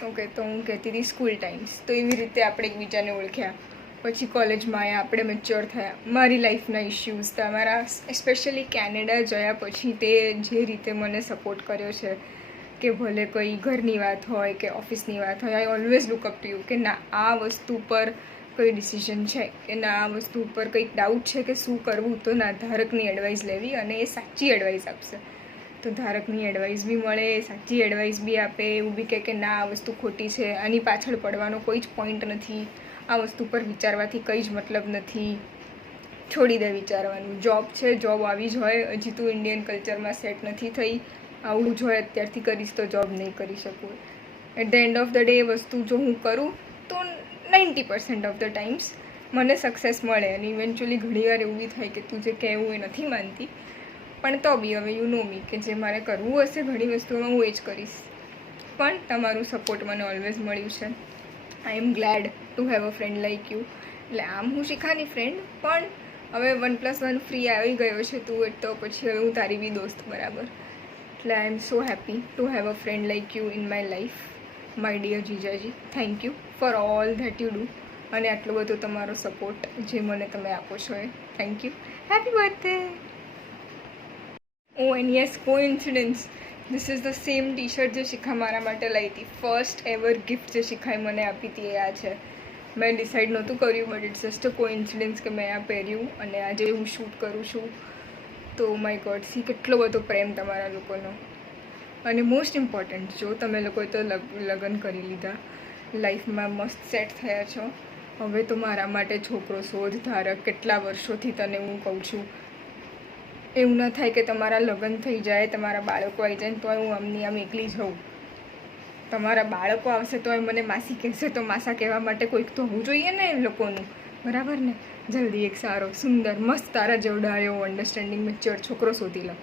ઓકે, તો હું કહેતી હતી સ્કૂલ ટાઈમ્સ. તો એવી રીતે આપણે એકબીજાને ઓળખ્યા. પછી કોલેજમાં આવ્યા, આપણે મેચ્યોર થયા. મારી લાઈફના ઇશ્યુઝ, તમારા સ્પેશિયલી કેનેડા જયા પછી તે જે રીતે મને સપોર્ટ કર્યો છે, કે ભલે કોઈ ઘરની વાત હોય કે ઓફિસની વાત હોય, I always look up to you કે ના આ વસ્તુ પર કોઈ ડિસિઝન છે, કે ના આ વસ્તુ ઉપર કંઈક ડાઉટ છે કે શું કરવું, તો ના ધારકની એડવાઇસ લેવી, અને એ સાચી એડવાઇસ આપશે. તો ધારકની એડવાઇસ બી મળે, સાચી એડવાઇસ બી આપે, એવું બી કે ના આ વસ્તુ ખોટી છે, આની પાછળ પડવાનો કોઈ જ પોઈન્ટ નથી, આ વસ્તુ પર વિચારવાથી કંઈ જ મતલબ નથી, છોડી દે વિચારવાનું. જોબ છે, જોબ આવી જ હોય. હજી તું ઇન્ડિયન કલ્ચરમાં સેટ નથી થઈ, આવું જ હોય. અત્યારથી કરીશ તો જોબ નહીં કરી શકું. At the end of the day એ વસ્તુ જો હું કરું તો 90% ઓફ ધ ટાઈમ્સ મને સક્સેસ મળે. અને ઇવેન્ચ્યુઅલી ઘણીવાર એવું બી થાય કે તું જે કહેવું એ નથી માનતી, પણ તો બી હવે યુ નો મી કે જે મારે કરવું હશે ઘણી વસ્તુઓમાં હું એ જ કરીશ. પણ તમારું સપોર્ટ મને ઓલવેઝ મળ્યું છે. I am glad to have a friend like you. એટલે આમ હું શિખાની ફ્રેન્ડ, પણ હવે 1+1 ફ્રી આવી ગયો છે તું, તો પછી હવે હું તારી બી દોસ્ત. બરાબર? એટલે I am so happy to have a friend like you in my life, my dear જીજાજી. Thank you for all that you do. અને આટલો બધો તમારો સપોર્ટ જે મને તમે આપો છો એ thank you. Happy birthday. Oh and yes, coincidence, this is the same T shirt જે શિખા મારા માટે લાવી હતી. ફર્સ્ટ એવર ગિફ્ટ જે શિખાએ મને આપી હતી એ આ છે. મેં ડિસાઇડ નહોતું કર્યું, but it's just a coincidence કે મેં આ પહેર્યું અને આજે હું શૂટ કરું છું. તો માય ગોડ, સી કેટલો બધો પ્રેમ તમારા લોકોનો. અને મોસ્ટ ઇમ્પોર્ટન્ટ, જો તમે લોકોએ તો લગ્ન કરી લીધા, લાઈફમાં મસ્ત સેટ થયા છો, હવે તો મારા માટે છોકરો શોધ ધારક. કેટલા વર્ષોથી તને હું કહું છું, એવું ન થાય કે તમારા લગ્ન થઈ જાય, તમારા બાળકો આવી જાય ને તોય હું આમની આમ એકલી જ હોઉં. તમારા બાળકો આવશે તોય મને માસી કહેશે, તો માસા કહેવા માટે કોઈક તો હોવું જોઈએ ને એ લોકોનું, બરાબર ને? જલ્દી એક સારો સુંદર મસ્ત તારા જેવડાયો અન્ડરસ્ટેન્ડિંગ મેચ્યોર છોકરો શોધી લો.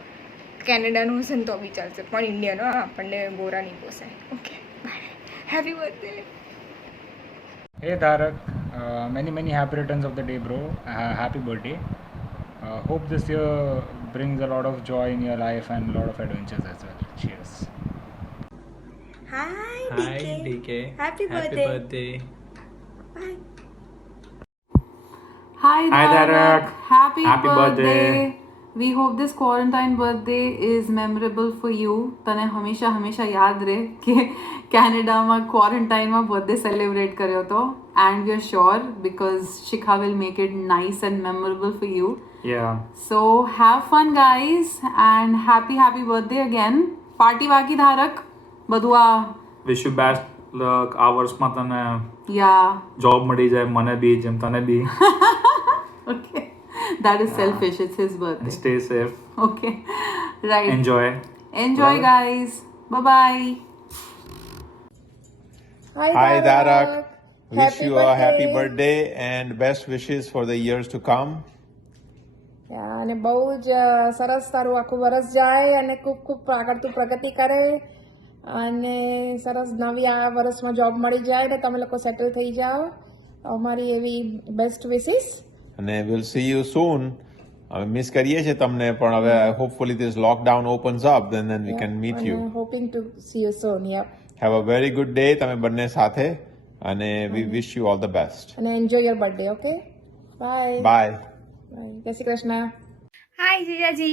કેનેડાનો હશે ને તો બી ચાલશે, પણ ઇન્ડિયનો આપણને ગોરા નહીં પોસાય. Okay, bye. Happy birthday. Hey Tarak, many happy returns of the day, bro. Happy birthday. Hope this year brings a lot of joy in your life and a lot of adventures as well. Cheers. Hi DK. Happy birthday. Hi Tarak. Tarak. Happy Happy birthday. We hope this quarantine birthday is memorable for you. તને હંમેશા યાદ રહે કે કેનેડામાં ક્વોરન્ટાઇનમાં birthday celebrate કર્યો હતો. And we are sure because Shikha will make it nice and memorable for you. Yeah. So have fun guys and happy birthday again. Party બાકી ધારક બધું આ Wish you best luck. આ વર્ષમાં તને યા જોબ મળી જાય, મને બી જેમ તને બી. Okay. That is selfish. It's his birthday. Stay safe. Okay. Right. Enjoy. Enjoy guys. Bye-bye. Hi Tarak. Wish you a happy birthday and best wishes for the years to come. અને બહુ જ સરસ તારું આખું વરસ જાય અને ખૂબ ખૂબ આગળ તું પ્રગતિ કરે અને સરસ નવી આ વર્ષમાં જોબ મળી જાય ને તમે લોકો સેટલ થઈ જાઓ. અમારી એવી બેસ્ટ વિશિસ. અને we'll see you soon. હવે મિસ કરીએ છીએ તમને, પણ હવે hopefully this lockdown opens up, then we can meet you. Hoping to see you soon. Yeah. Have a very good day તમે બંને સાથે, અને we wish you all the best. અને enjoy your birthday. Okay. Bye. Bye. Bye. જય Shri Krishna. Hi Jijaji.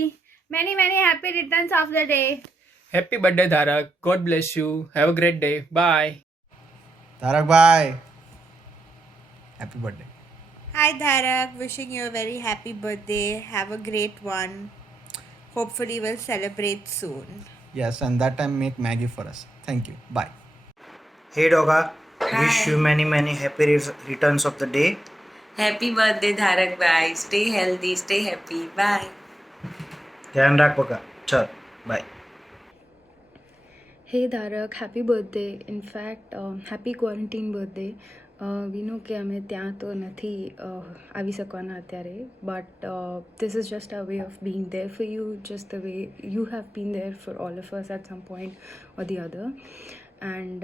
Many happy returns of the day. Happy birthday Dharak. God bless you. Have a great day. Bye. Dharak bye. Happy birthday. Hi Dharak, wishing you a very happy birthday. Have a great one. Hopefully we'll celebrate soon. Yes, and that time make Maggie for us. Thank you. Bye. Hey Doga. Wish you many happy returns of the day. Happy birthday Dharak bhai. Stay healthy, stay happy. Bye. ધ્યાન રાખ બકા. ચલ by. Hey Dharak, happy birthday. In fact, happy quarantine birthday. We know કે અમે ત્યાં તો નથી આવી શકવાના અત્યારે, but this is just our way of being there for you, just the way you have been there for all of us at some point or the other. And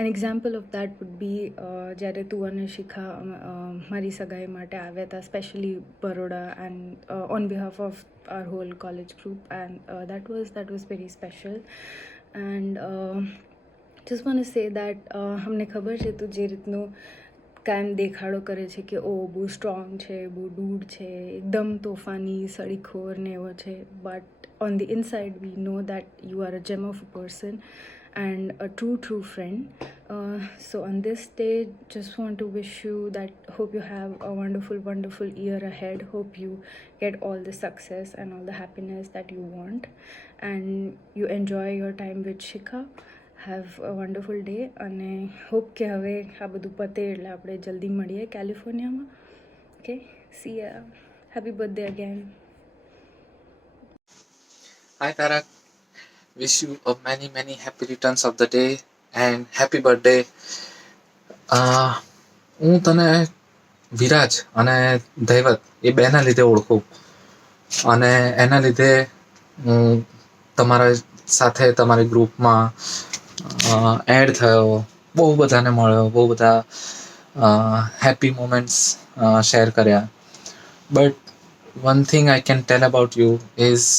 an example of that would be જ્યારે તું અને શિખા મારી સગાઈ માટે આવ્યા હતા, specially Baroda, and on behalf of our whole college group, and that was very special. And just want to say that અમને ખબર છે તું જે રીતનું કાયમ દેખાડો કરે છે કે ઓ બહુ સ્ટ્રોંગ છે, બહુ ડૂડ છે, એકદમ તોફાની, સળીખોર ને એવો છે, but on the inside we know that you are a gem of a person and a true friend. So on this day, just want to wish you that, hope you have a wonderful year ahead. Hope you get all the success and all the happiness that you want, and you enjoy your time with Shikha. Have a wonderful day, and I hope કે હવે આ બધું પતે એટલે આપણે જલ્દી મળીએ કેલિફોર્નિયામાં. Okay, see ya. Happy birthday again. Hi Tarak. Wish you a many happy returns of the day and happy birthday. હું તને વિરાજ અને દૈવત એ બેના લીધે ઓળખું, અને એના લીધે હું તમારા સાથે તમારી ગ્રુપમાં એડ થયો, બહુ બધાને મળ્યો, બહુ બધા હેપી મોમેન્ટ્સ શેર કર્યા. But one thing I can tail about you is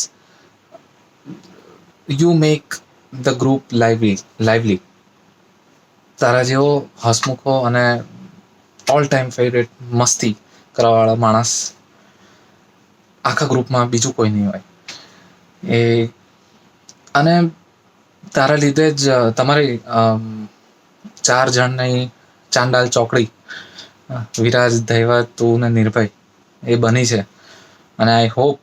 you make the group lively. તારા જેવો હસમુખો અને ઓલ ટાઈમ ફેવરેટ મસ્તી કરવાવાળા માણસ આખા ગ્રુપમાં બીજું કોઈ નહીં હોય. એ અને તારા લીધે જ તમારી 4 જણની ચાંડાલ ચોકડી વિરાજ, દૈવત, તું ને નિર્ભય એ બની છે. અને આઈ હોપ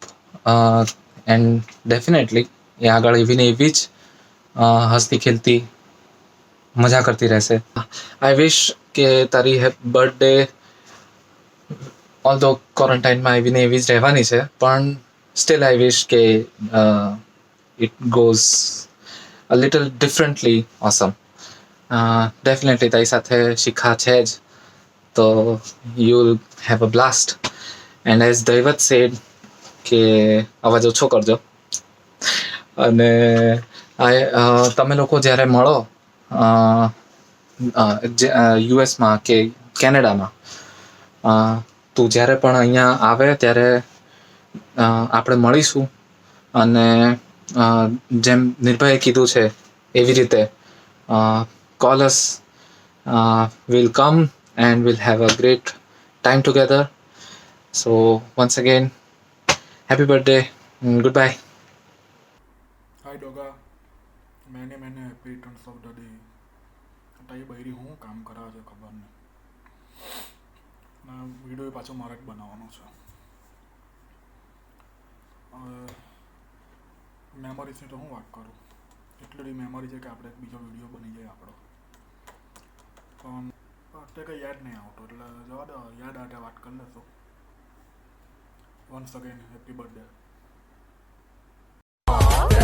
એન્ડ ડેફિનેટલી એ આગળ એવી ને એવી જ હસતી ખેલતી મજા કરતી રહેશે. આઈ વિશ કે તારી બર્થડે ઓલ્ધો ક્વોરન્ટાઇનમાં આવીને એવી જ રહેવાની છે, પણ સ્ટીલ આઈ વિશ કે it goes a little differently awesome. Definitely તારી સાથે શિખા છે જ, તો you will have a blast. And as Daivat said કે અવાજ ઓછો કરજો. અને તમે લોકો જ્યારે મળો યુએસમાં કે કેનેડામાં, તું જ્યારે પણ અહીંયા આવે ત્યારે આપણે મળીશું. અને જેમ નિર્ભયે કીધું છે એવી રીતે call us, we'll come and we'll have a great time together. So once again, happy birthday and goodbye. Hi Doga, मैंने happy returns of the day. તારી બૈરી હું કામ કરાવે છે ખબર નહીં. ના વિડીયો પાછો મારે જ બનાવવાનો છે. મેમરીઝની તો હું વાત કરું, એટલી બધી મેમરી છે કે આપણે બીજો વિડીયો બની જાય આપણો. પણ અત્યારે કંઈ યાદ નહીં આવતો, એટલે જવા દો, યાદ આવે વાત કરી લેશો. Once again happy birthday.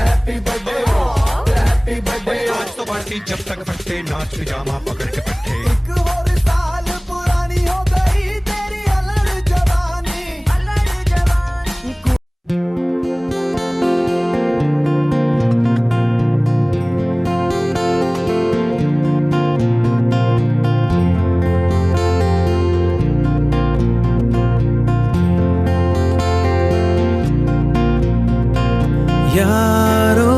Happy birthday happy birthday. आज तो पार्टी जब तक फटते नाच पिजामा पकड़ के पट्टे. एक और साल पुरानी हो गई तेरी अलग जवानी. यारो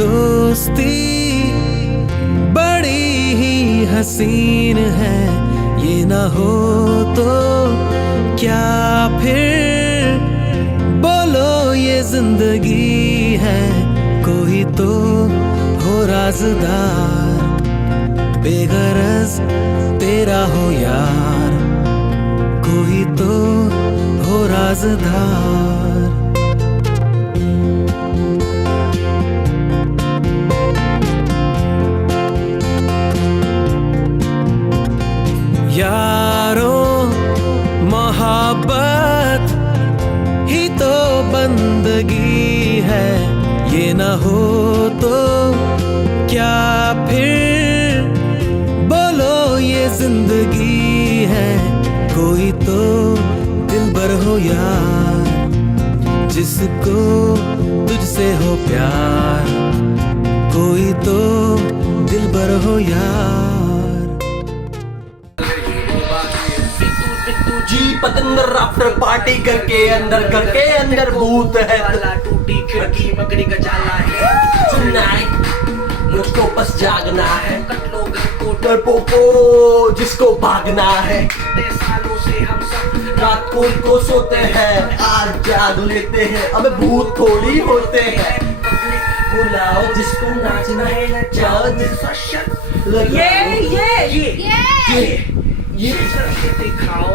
दोस्ती बड़ी ही हसीन है, ये ना हो तो क्या फिर बोलो ये जिंदगी है. कोई तो हो राज़दार, बेगरज तेरा हो यार. कोई तो हो राज़दार. यारों मोहब्बत ही तो बंदगी है, ये न हो तो क्या फिर बोलो ये जिंदगी है. कोई तो दिलबर हो यार, जिसको तुझसे हो प्यार. कोई तो दिलबर हो यार. जी पतंदर आफ्टर पार्टी करके अंदर भूत है. टूटी खिड़की मकड़ी का जाला है. Tonight मुझको बस जागना है. कटलो घर को जिसको भागना है. सालों से हम सब रात को सोते हैं, आज जाग लेते हैं. अब भूत थोड़ी होते हैं. बुलाओ जिसको नाचना है नचाओ, जिसका शक लगाओ. ये दिखाओ.